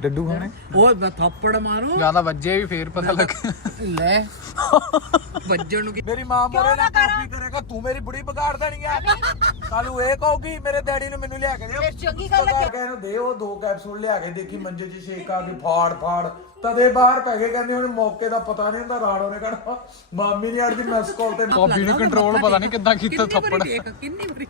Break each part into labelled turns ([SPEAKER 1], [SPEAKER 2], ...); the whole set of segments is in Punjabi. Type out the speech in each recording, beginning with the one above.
[SPEAKER 1] ਡੱਡੂ ਖਾਣੇ
[SPEAKER 2] ਓਏ ਮੈਂ ਥੱਪੜ ਮਾਰੂ
[SPEAKER 1] ਜਿਆਦਾ ਵੱਜੇ ਵੀ ਫੇਰ ਪਤਾ ਲੱਗ
[SPEAKER 2] ਲੈ ਵੱਜਣ ਨੂੰ
[SPEAKER 3] ਮੇਰੀ ਮਾਂ ਮੋਰੇ ਨਾਲ ਕਾਫੀ ਕਰੇਗਾ ਤੂੰ ਮੇਰੀ ਬੁੜੀ ਵਿਗਾੜ ਦੇਣੀ ਆ ਕੱਲੂ ਇਹ ਕਹੂਗੀ ਮੇਰੇ ਡੈਡੀ ਨੂੰ ਮੈਨੂੰ ਲਿਆ ਕੇ ਦਿਓ
[SPEAKER 4] ਚੰਗੀ ਗੱਲ ਹੈ
[SPEAKER 3] ਇਹਨੂੰ ਦੇ ਉਹ 2 ਕੈਪਸੂਲ ਲਿਆ ਕੇ ਦੇਖੀ ਮੰਜੇ 'ਚ ਛੇਕ ਆ ਕੇ ਫਾੜ ਤਦੇ ਬਾਹਰ ਪੈ ਗਏ ਕਹਿੰਦੇ ਹੁਣ ਮੌਕੇ ਦਾ ਪਤਾ ਨਹੀਂ ਹੁੰਦਾ ਰਾੜੋ ਨੇ ਕਹਿਣਾ ਮਾਮੀ ਨੇ ਅੜਦੀ ਮਿਸ ਕਾਲ ਤੇ
[SPEAKER 1] ਕਾਪੀ ਨੂੰ ਕੰਟਰੋਲ ਪਤਾ ਨਹੀਂ ਕਿੱਦਾਂ ਕੀਤਾ ਥੱਪੜ
[SPEAKER 2] ਕਿੰਨੀ ਵਾਰੀ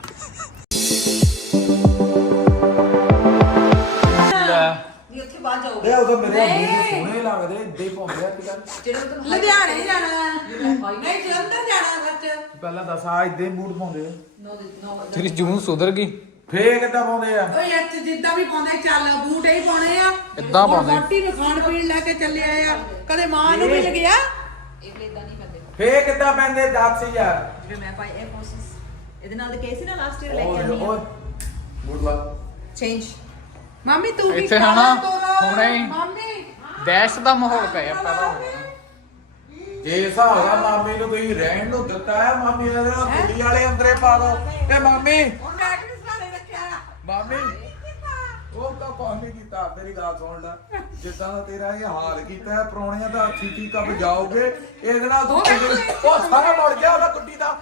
[SPEAKER 4] ਨਹੀਂ ਉੱਥੇ ਬਾਹਰ ਜਾਓਗੇ
[SPEAKER 3] ਇਹ ਉਦੋਂ ਮੇਰੇ ਮੂੰਹ ਸੋਹਣੇ ਲੱਗਦੇ ਇੱਦੇ ਪਾਉਂਦੇ ਆ ਕਿਦਾਂ
[SPEAKER 4] ਲੁਧਿਆਣੇ ਜਾਣਾ ਨਹੀਂ ਜਲੰਧਰ ਜਾਣਾ ਸੱਚ
[SPEAKER 3] ਪਹਿਲਾਂ ਦੱਸ ਆ ਇੱਦੇ ਮੂਡ ਪਾਉਂਦੇ
[SPEAKER 1] ਤੇਰੀ ਜੂਨ ਸੁਧਰ ਗਈ
[SPEAKER 3] ਫੇਰ ਕਿੱਦਾਂ ਪਾਉਂਦੇ ਆ
[SPEAKER 2] ਓਏ ਅੱਜ ਜਿੱਦਾਂ ਵੀ ਪਾਉਂਦੇ ਚੱਲ ਬੂਟ ਹੀ ਪਾਉਣੇ ਆ
[SPEAKER 1] ਏਦਾਂ ਪਾਉਂਦੇ।
[SPEAKER 2] ਰੋਟੀ ਨੂੰ ਖਾਣ ਪੀਣ ਲੈ ਕੇ ਚੱਲੇ ਆਏ ਆ ਕਦੇ ਮਾਂ ਨੂੰ ਮਿਲ ਗਿਆ
[SPEAKER 4] ਇਹ ਇਦਾਂ ਨਹੀਂ ਪੈਂਦੇ
[SPEAKER 3] ਫੇਰ ਕਿੱਦਾਂ ਪੈਂਦੇ ਦੱਸ ਯਾਰ
[SPEAKER 4] ਜਿਵੇਂ ਮੈਂ ਪਾਈ 에ਅਰ ਫੋਰਸਸ ਇਹਦੇ ਨਾਲ ਦੇ ਕੇਸ ਸੀ ਨਾ ਲਾਸਟ ਈਅਰ ਲੈ ਕੇ ਆਨੀ
[SPEAKER 3] ਓਏ
[SPEAKER 4] ਆ
[SPEAKER 3] ਗੁੱਡ ਲੱਕ
[SPEAKER 4] ਚੇਂਜ
[SPEAKER 2] ਮਾਮੀ ਤੂੰ ਵੀ
[SPEAKER 1] ਇੱਥੇ
[SPEAKER 2] ਖਾ
[SPEAKER 1] ਹਨਾ,
[SPEAKER 2] ਲਾ ਤੋਰਾ।
[SPEAKER 1] ਹੁਣੇ ਹੀ।
[SPEAKER 2] ਮਾਮੀ
[SPEAKER 1] ਦਹਿਸ਼ਤ ਦਾ ਮਾਹੌਲ ਪਿਆ ਪੈਦਾ ਹੋ ਗਿਆ
[SPEAKER 3] ਜੇ ਹਿਸਾਬ ਨਾਲ ਮਾਮੀ ਨੂੰ ਤੁਸੀਂ ਰਹਿਣ ਨੂੰ ਦਿੱਤਾ ਹੈ ਮਾਮੀ ਨੇ ਨਾ ਕੁੜੀ ਵਾਲੇ ਅੰਦਰੇ ਪਾ ਦੋ ਤੇ ਮਾਮੀ
[SPEAKER 2] ਹੁਣ ਮੈਂ ਕਿਸ ਸਾਰੇ ਰੱਖਿਆ
[SPEAKER 3] ਮਾਮੀ ਉਹ ਤਾਂ ਕੋਈ ਨਹੀਂ ਕੀਤਾ ਮੇਰੀ ਗੱਲ ਸੁਣ ਲੈ ਜਿੱਦਾਂ ਦਾ ਤੇਰਾ ਇਹ ਹਾਲ ਕੀਤਾ ਹੈ ਪਰੌਣਿਆਂ ਦਾ ਛੀਤੀ ਕਬ ਜਾਓਗੇ ਇਹਦੇ ਨਾਲ ਤੂੰ ਉਹ ਸਾਰਾ ਮੁੜ ਗਿਆ ਉਹਦਾ ਕੁੱਟੀ ਦਾ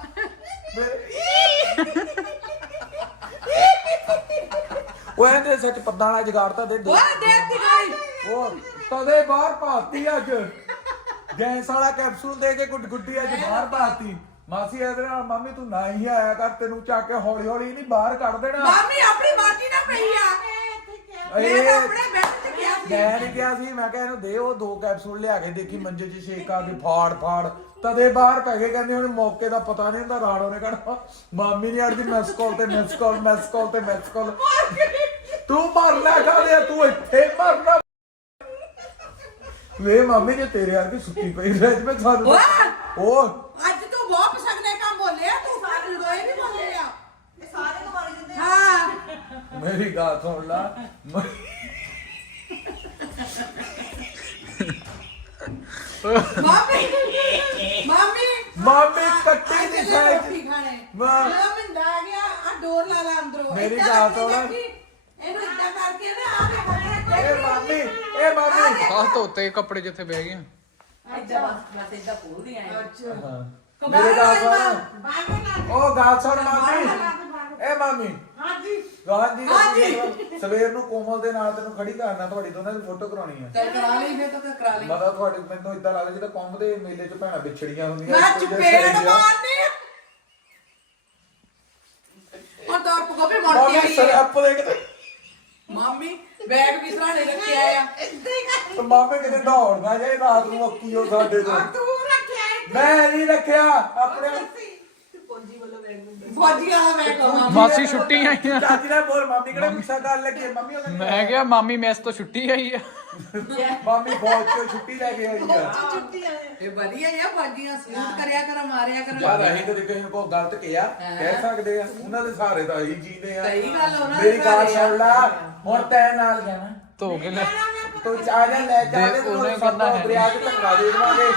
[SPEAKER 3] ਉਹ ਇਹਦੇ ਸੱਚ ਪੱਦਾਂ ਵਾਲਾ ਜਗਾੜਤਾ ਦੇ ਦੋ
[SPEAKER 2] ਓਏ ਦੇਤੀ ਗਈ
[SPEAKER 3] ਉਹ ਤਦੇ ਬਾਹਰ ਭਾਤੀ ਅੱਜ ਗੈਸ ਵਾਲਾ ਕੈਪਸੂਲ ਦੇ ਕੇ ਗੁੱਡੀ ਅੱਜ ਬਾਹਰ ਭਾਤੀ ਮਾਸੀ ਇਹਦੇ ਨਾਲ ਮਾਮੀ ਤੂੰ ਨਾ ਹੀ ਆਇਆ ਕਰ ਤੈਨੂੰ ਚੱਕ ਕੇ ਹੌਲੀ ਹੌਲੀ ਨਹੀਂ ਬਾਹਰ ਕੱਢ ਦੇਣਾ
[SPEAKER 2] ਮਾਮੀ ਆਪਣੀ ਮਾਟੀ ਨਾ ਪਈ ਆ ਮੈਂ ਤਾਂ ਆਪਣੇ ਬੈੱਡ ਤੇ ਗਿਆ ਸੀ
[SPEAKER 3] ਮੈਂ ਨਹੀਂ ਕਿਹਾ ਸੀ ਮੈਂ ਕਿਹਾ ਇਹਨੂੰ ਦੇ ਉਹ 2 ਕੈਪਸੂਲ ਲਿਆ ਕੇ ਦੇਖੀ ਮੰਜੇ 'ਚ ਛੇਕ ਆ ਕੇ ਫਾੜ ਤਦੇ ਬਾਹਰ ਪੈ ਗਏ ਕਹਿੰਦੇ ਹੁਣ ਮੌਕੇ ਦਾ ਪਤਾ ਨਹੀਂ ਹੁੰਦਾ ਰਾੜੋ ਨੇ ਕਹਿਣਾ ਮਾਮੀ ਨੇ ਅੜਦੀ ਮਿਸ ਕਾਲ ਤੇ ਤੂੰ ਮਰ ਲੈ ਖਾਲਿਆ ਤੂੰ ਇੱਥੇ ਮਰਨਾ ਵੇ ਮਾਮੀ ਨੇ ਤੇਰੇ ਵਰਗੀ ਸੁੱਤੀ ਪਈ ਰਹਿ ਮੈਂ ਸਾਨੂੰ ਉਹ
[SPEAKER 2] ਅੱਜ ਤੂੰ ਬਹੁਤ ਪਸੰਦ ਕੰਮ ਬੋਲਿਆ ਤੂੰ ਸਾਰੇ ਲੋਏ ਵੀ ਬੋਲੇ ਆ
[SPEAKER 4] ਇਹ ਸਾਰੇ ਨੂੰ ਮਾਰੀ ਦਿੰਦੇ
[SPEAKER 2] ਹਾਂ
[SPEAKER 3] ਮੇਰੀ ਗੱਲ ਸੁਣ ਲਾ ਮਾਮੀ ਕੱਟੀ ਦੀ ਸਾਈਡ
[SPEAKER 2] ਰੋਟੀ ਖਾਣੇ
[SPEAKER 3] ਮਾਂ-
[SPEAKER 2] ਜਦੋਂ ਮਿੰਦਾ ਆ ਗਿਆ ਆ ਡੋਰ ਲਾ ਲਾ ਅੰਦਰੋਂ
[SPEAKER 3] ਮੇਰੀ
[SPEAKER 2] ਏਦਾਂ
[SPEAKER 3] ਗੱਲ
[SPEAKER 2] ਰੱਖੀ
[SPEAKER 3] ਸੁਣ।
[SPEAKER 2] ਦੇਖੀ, ਇਹਨੂੰ ਇਦਾਂ ਕਰਕੇ ਨਾ ਆ ਕੇ
[SPEAKER 3] ਇਹ ਮਾਮੀ
[SPEAKER 1] ਸਾਹ ਧੋਤੇ ਕੱਪੜੇ ਜਿੱਥੇ ਬਹਿ ਗਏ
[SPEAKER 4] ਇੱਦਾਂ ਬਸ ਮੈਂ ਤੇ ਇੱਦਾਂ ਖੋਲਦੀ ਆਂ
[SPEAKER 3] ਮੇਰੇ ਗੱਲ ਸੁਣ ਉਹ ਗੱਲ ਸੁਣ ਮਾਮੀ ਇਹ ਮਾਮੀ ਹਾਂਜੀ ਸਵੇਰ ਨੂੰ ਕੋਮਲ ਦੇ ਨਾਲ ਤੈਨੂੰ ਖੜੀ ਕਰਨਾ ਤੁਹਾਡੀ ਦੋਨਾਂ ਦੀ ਫੋਟੋ ਕਰਾਉਣੀ ਹੈ
[SPEAKER 2] ਚੱਲ ਕਰਾ ਲਈ ਫੇਰ ਤਾਂ ਕਰਾ ਲਈ
[SPEAKER 3] ਮਤਲਬ ਤੁਹਾਡੇ ਮੈਨੂੰ ਇਦਾਂ ਲੱਗਦਾ ਜਿੱਦਾਂ ਕੌਮ ਦੇ ਮੇਲੇ 'ਚ ਭੈਣਾਂ ਵਿਛੜੀਆਂ ਹੁੰਦੀਆਂ
[SPEAKER 2] ਮੈਂ
[SPEAKER 3] ਇੱਕੋ ਜਿਹੇ
[SPEAKER 2] ਚਪੇੜ
[SPEAKER 3] ਸਰੀਰ ਆ।
[SPEAKER 2] ਮਾਰਨੀ ਆ। ਹੁਣ ਤਾਂ ਆਪ ਕੋ ਵੀ ਮਰ
[SPEAKER 3] ਮਾਮੀ
[SPEAKER 2] ਗਈ
[SPEAKER 3] ਸਰ ਆਪ ਦੇਖਦੇ
[SPEAKER 2] ਮਾਮੀ ਬੈਗ ਵੀ ਸਰਾਣੇ ਰੱਖਿਆ ਆ ਏਦਾਂ ਹੀ
[SPEAKER 3] ਮਾਮੇ ਕਿਤੇ ਦੌੜਨਾ ਜੇ ਰਾਤ ਨੂੰ ਅੱਕੀ ਹੋ ਸਾਡੇ ਤੋਂ
[SPEAKER 2] ਤੂੰ ਰੱਖਿਆ
[SPEAKER 3] ਮੈਂ ਨਹੀਂ ਰੱਖਿਆ ਆਪਣੇ
[SPEAKER 2] ਫੌਜੀ ਵਾਲਾ ਬੈਗ ਆ
[SPEAKER 1] ਮਾਸੀ ਛੁੱਟੀ ਆਈ ਆ
[SPEAKER 3] ਚਾਚੀ ਨਾਲ ਬੋਲ ਮਾਮੀ ਕਿਹੜਾ ਗੁੱਸਾ ਕਰ ਲੱਗੀ ਮੰਮੀ ਉਹਨੇ
[SPEAKER 1] ਮੈਂ ਕਿਹਾ ਮਾਮੀ ਮੈਸ ਤੋਂ ਛੁੱਟੀ ਆਈ ਆ
[SPEAKER 3] ਮਾਮੀ ਬਹੁਤ ਚੋ ਛੁੱਟੀ ਲੈ ਕੇ ਆਈ ਆ
[SPEAKER 2] ਇਹ ਵਧੀਆ ਆ ਫੌਜੀਆਂ ਸਲੂਟ ਕਰਿਆ ਕਰ ਮਾਰਿਆ ਕਰ
[SPEAKER 3] ਯਾਰ ਅਸੀਂ ਕਦੇ ਕਿਸੇ ਨੂੰ ਕੋਈ ਗਲਤ ਕਿਹਾ ਕਹਿ ਸਕਦੇ ਆ ਉਹਨਾਂ ਦੇ ਸਹਾਰੇ ਤਾਂ ਅਸੀਂ ਜੀਂਦੇ ਆ
[SPEAKER 2] ਸਹੀ ਗੱਲ ਉਹਨਾਂ ਦੇ
[SPEAKER 3] ਮੇਰੀ ਗੱਲ
[SPEAKER 2] ਸਹਾਰੇ ਆ।
[SPEAKER 3] ਸੁਣ ਲਾ ਹੁਣ ਤੈ ਨਾਲ ਜਾਣਾ
[SPEAKER 1] ਧੋ ਕੇ ਲੈ
[SPEAKER 3] ਤੂੰ ਆ ਜਾ ਲੈ ਜਾ
[SPEAKER 1] ਦੇ,
[SPEAKER 3] ਦੇ
[SPEAKER 1] ਉਹਨੇ
[SPEAKER 3] ਤੂੰ
[SPEAKER 1] ਕਹਿੰਦਾ
[SPEAKER 3] ਸਭ
[SPEAKER 1] ਹੈ
[SPEAKER 3] ਦਰਿਆ 'ਚ ਧੱਕਾ ਦੇ ਦੇਵਾਂਗੇ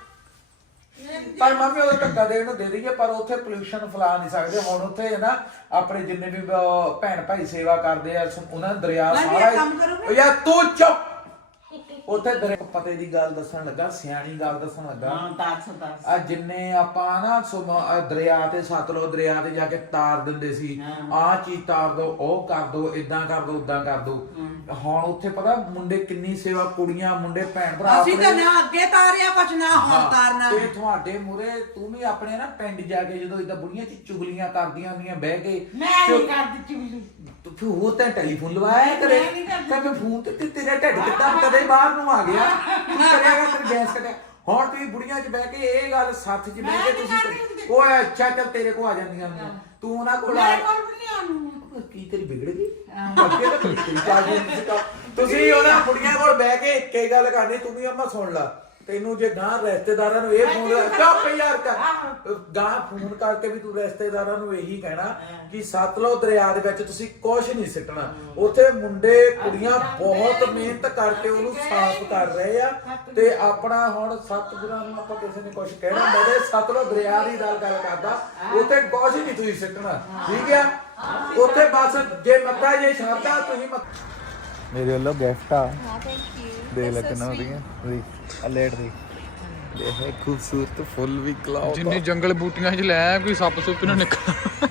[SPEAKER 3] ਪਰ ਮੰਮੀ ਉਹਦਾ ਧੱਕਾ ਦੇਣ ਨੂੰ ਦੇ ਦਈਏ ਪਰ ਉੱਥੇ ਪੋਲੂਸ਼ਨ ਫੈਲਾ ਨਹੀਂ ਸਕਦੇ ਹੁਣ ਉੱਥੇ ਹੈ ਨਾ ਆਪਣੇ ਜਿੰਨੇ ਵੀ ਭੈਣ ਭਾਈ ਸੇਵਾ ਕਰਦੇ ਆ ਉਹਨਾਂ ਦਾ ਦਰਿਆ
[SPEAKER 2] ਮੈਂ ਵੀ
[SPEAKER 3] ਸਾਰਾ
[SPEAKER 2] ਇਹ ਕੰਮ ਕਰੂੰਗੀ।
[SPEAKER 3] ਓ ਯਾਰ ਤੂੰ ਚੁੱਪ ਉੱਥੇ ਦਰਿਆ ਪਤੇ ਦੀ ਗੱਲ ਦੱਸਣ ਲੱਗਾ ਸਿਆਣੀ ਗੱਲ ਦੱਸਣ ਲੱਗਾ
[SPEAKER 2] ਦੱਸ
[SPEAKER 3] ਆ ਜਿੰਨੇ ਆਪਾਂ ਨਾ ਦਰਿਆ ਤੇ ਸਤਲੁਜ ਦਰਿਆ ਤੇ ਜਾ ਕੇ ਤਾਰ ਦਿੰਦੇ ਸੀ ਆਹ ਚੀਜ਼ ਤਾਰ ਦੋ ਉਹ ਕਰ ਦੋ ਇਦਾਂ ਕਰ ਦੋ ਉਦਾਂ ਕਰ ਦੋ ਹੁਣ ਉੱਥੇ ਪਤਾ ਮੁੰਡੇ ਕਿੰਨੀ ਸੇਵਾ ਕੁੜੀਆਂ ਮੁੰਡੇ ਭੈਣ ਭਰਾ
[SPEAKER 2] ਅਸੀਂ ਤਾਂ ਨਾ ਅੱਗੇ ਤਾਰਿਆ ਕੁਛ ਨਾ ਹੁਣ ਤਾਰਨਾ
[SPEAKER 3] ਤੇ ਤੁਹਾਡੇ ਮੂਰੇ ਤੂੰ ਵੀ ਆਪਣੇ ਨਾ ਪਿੰਡ ਜਾ ਕੇ ਜਦੋਂ ਇਦਾਂ ਬੁੜੀਆਂ ਚ ਚੁਗਲੀਆਂ ਕਰਦੀਆਂ ਹੁੰਦੀਆਂ ਬਹਿ ਕੇ
[SPEAKER 2] ਮੈਂ ਨਹੀਂ ਕਰਦੀ ਚੁਗਲੀ
[SPEAKER 3] ਤੂੰ ਹੋਰ ਤਾਂ ਟੈਲੀਫੋਨ ਲਵਾਇਆ ਕਰੇ ਕਹਿੰਦੇ ਫੋਨ ਤੇ ਤੇਰਾ ਢਿੱਡ ਕਿੱਦਾਂ ਕਦੇ ਬਾਹਰ ਨੂੰ ਆ ਗਿਆ ਤੂੰ ਕਰੇਗਾ ਤੇ ਗੈਸ ਕੱਢਿਆ ਹੁਣ ਤੁਸੀਂ ਬੁੜੀਆਂ 'ਚ ਬਹਿ ਕੇ ਇਹ ਗੱਲ ਸੱਥ 'ਚ ਬਹਿ ਕੇ ਤੁਸੀਂ ਓਏ ਅੱਛਾ ਚੱਲ ਤੇਰੇ ਕੋ ਆ ਜਾਂਦੀਆਂ ਹੁੰਦੀਆਂ ਤੂੰ ਉਹਨਾਂ ਕੋਲ ਆ ਕੀ ਤੇਰੀ ਵਿਗੜ ਗਈ ਅੱਗੇ ਤਾਂ ਤੇਰੀ ਚੱਲਦੀ ਨਹੀਂ ਸੀ ਤੁਸੀਂ ਉਹਨਾਂ ਬੁੜੀਆਂ ਕੋਲ ਬਹਿ ਕੇ ਇੱਕੇ ਗੱਲ ਕਰਨੀ ਤੂੰ ਵੀ ਅੰਮਾ ਸੁਣ ਲਾ ਤੈਨੂੰ ਜੇ ਗਾਂ ਰਿਸ਼ਤੇਦਾਰਾਂ ਨੂੰ ਇਹ ਫੋਨ ਚੁੱਪ ਯਾਰ ਗਾਂ ਫੋਨ ਕਰਕੇ ਵੀ ਤੂੰ ਰਿਸ਼ਤੇਦਾਰਾਂ ਨੂੰ ਇਹੀ ਕਹਿਣਾ ਕਿ ਸਤਲੁਜ ਦਰਿਆ ਦੇ ਵਿੱਚ ਤੁਸੀਂ ਕੁਝ ਨਹੀਂ ਸਿੱਟਣਾ ਉੱਥੇ ਮੁੰਡੇ ਕੁੜੀਆਂ ਬਹੁਤ ਮਿਹਨਤ ਕਰਕੇ ਉਹਨੂੰ ਸਾਫ਼ ਕਰ ਰਹੇ ਆ ਤੇ ਆਪਣਾ ਹੁਣ ਸਤਿਗੁਰਾਂ ਨੂੰ ਆਪਾਂ ਕਿਸੇ ਨੇ ਕੁਝ ਕਹਿਣਾ ਮੇਰੇ ਸਤਲੁਜ ਦਰਿਆ ਦੀ ਗੱਲ ਕਰਦਾ ਉੱਥੇ ਕੁਝ ਨਹੀਂ ਤੁਸੀਂ ਸਿੱਟਣਾ ਠੀਕ ਆ ਉੱਥੇ ਬਸ ਜੇ ਮੱਥਾ ਜੇ ਸ਼ਰਧਾ ਤੁਸੀਂ ਮੇਰੇ ਵੱਲੋਂ ਗਿਫਟ ਆ
[SPEAKER 5] ਹਾਂ ਥੈਂਕ ਯੂ
[SPEAKER 3] ਦੇ ਲੈ ਕਿੰਨਾ ਵਧੀਆ ਦੇਖ ਆ ਲੇਟ ਦੇਖ ਦੇਖ ਇਹ ਖੂਬਸੂਰਤ ਫੁੱਲ ਵੀ ਕਲਾਉਡ
[SPEAKER 1] ਜਿੰਨੀ ਜੰਗਲ ਬੂਟੀਆਂ 'ਚ ਲੈ ਆਇਆ, ਕੋਈ ਸੱਪ ਸੁੱਪ ਨਾ ਨਿਕਲ।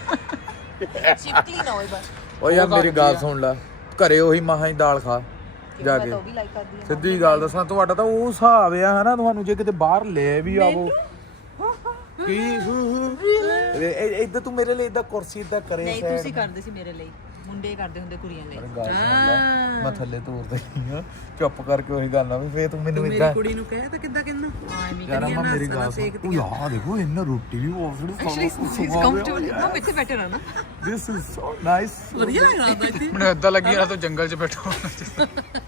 [SPEAKER 5] ਚਿਪਕਲੀ ਨਾ ਹੋਏ ਬਸ।
[SPEAKER 3] ਓ ਯਾਰ ਮੇਰੀ ਗੱਲ ਸੁਣ ਲੈ, ਘਰੇ ਉਹੀ ਮਹਾਂ ਹੀ ਦਾਲ ਖਾ ਜਾ
[SPEAKER 5] ਮੈਂ
[SPEAKER 3] ਕੇ
[SPEAKER 5] ਤਾਂ ਉਹ ਵੀ ਲਾਈਕ ਕਰਦੀ ਹਾਂ।
[SPEAKER 3] ਸਿੱਧੀ ਗੱਲ ਦੱਸਾਂ, ਤੁਹਾਡਾ ਤਾਂ ਉਹ ਹਿਸਾਬ ਆ ਹਨਾ, ਤੁਹਾਨੂੰ ਜੇ ਕਿਤੇ ਬਾਹਰ ਲੈ ਵੀ ਆਵੋ ਕੀ ਇੱਧਰ ਤੂੰ ਮੇਰੇ ਲਈ ਇੱਦਾਂ ਕੁਰਸੀ ਇੱਦਾਂ ਕਰੇ
[SPEAKER 5] ਨਹੀਂ ਤੁਸੀਂ ਕਰਦੇ ਸੀ ਮੇਰੇ ਲਈ, ਮੁੰਡੇ ਕਰਦੇ ਹੁੰਦੇ ਕੁੜੀਆਂ ਲਈ।
[SPEAKER 3] ਗੱਲ ਸੁਣ ਲਾ, ਮੈਂ ਥੱਲੇ ਤੋਰਦਾ ਹੀ ਆ, ਚੁੱਪ ਕਰਕੇ ਉਹੀ ਗੱਲ ਆ ਵੀ ਫੇਰ ਤੂੰ ਮੈਨੂੰ ਇੱਦਾਂ
[SPEAKER 2] ਕੁੜੀ ਨੂੰ ਕਹਿ ਤਾਂ ਕਿੱਦਾਂ ਕਹਿੰਦਾ
[SPEAKER 3] ਯਾਰ ਅੰਮਾ ਮੇਰੀ ਗੱਲ ਸੁਣ, ਉਹ ਯਾਰ ਦੇਖੋ ਇਹਨਾਂ ਰੋਟੀ ਵੀ ਬਹੁਤ
[SPEAKER 5] ਐਕਚੁਅਲੀ ਇਸ ਕੰਫਰਟੇਬਲ ਮਮ ਇੱਥੇ ਬੈਠੇ ਰਹਿਣਾ।
[SPEAKER 3] This is so nice.
[SPEAKER 2] ਵਧੀਆ ਲੱਗ ਰਿਹਾ ਹੁੰਦਾ ਇੱਥੇ।
[SPEAKER 1] ਮੈਨੂੰ ਏਦਾਂ ਲੱਗੀ ਯਾਰ ਤੂੰ ਜੰਗਲ 'ਚ ਬੈਠਾ ਹੋਣਾ।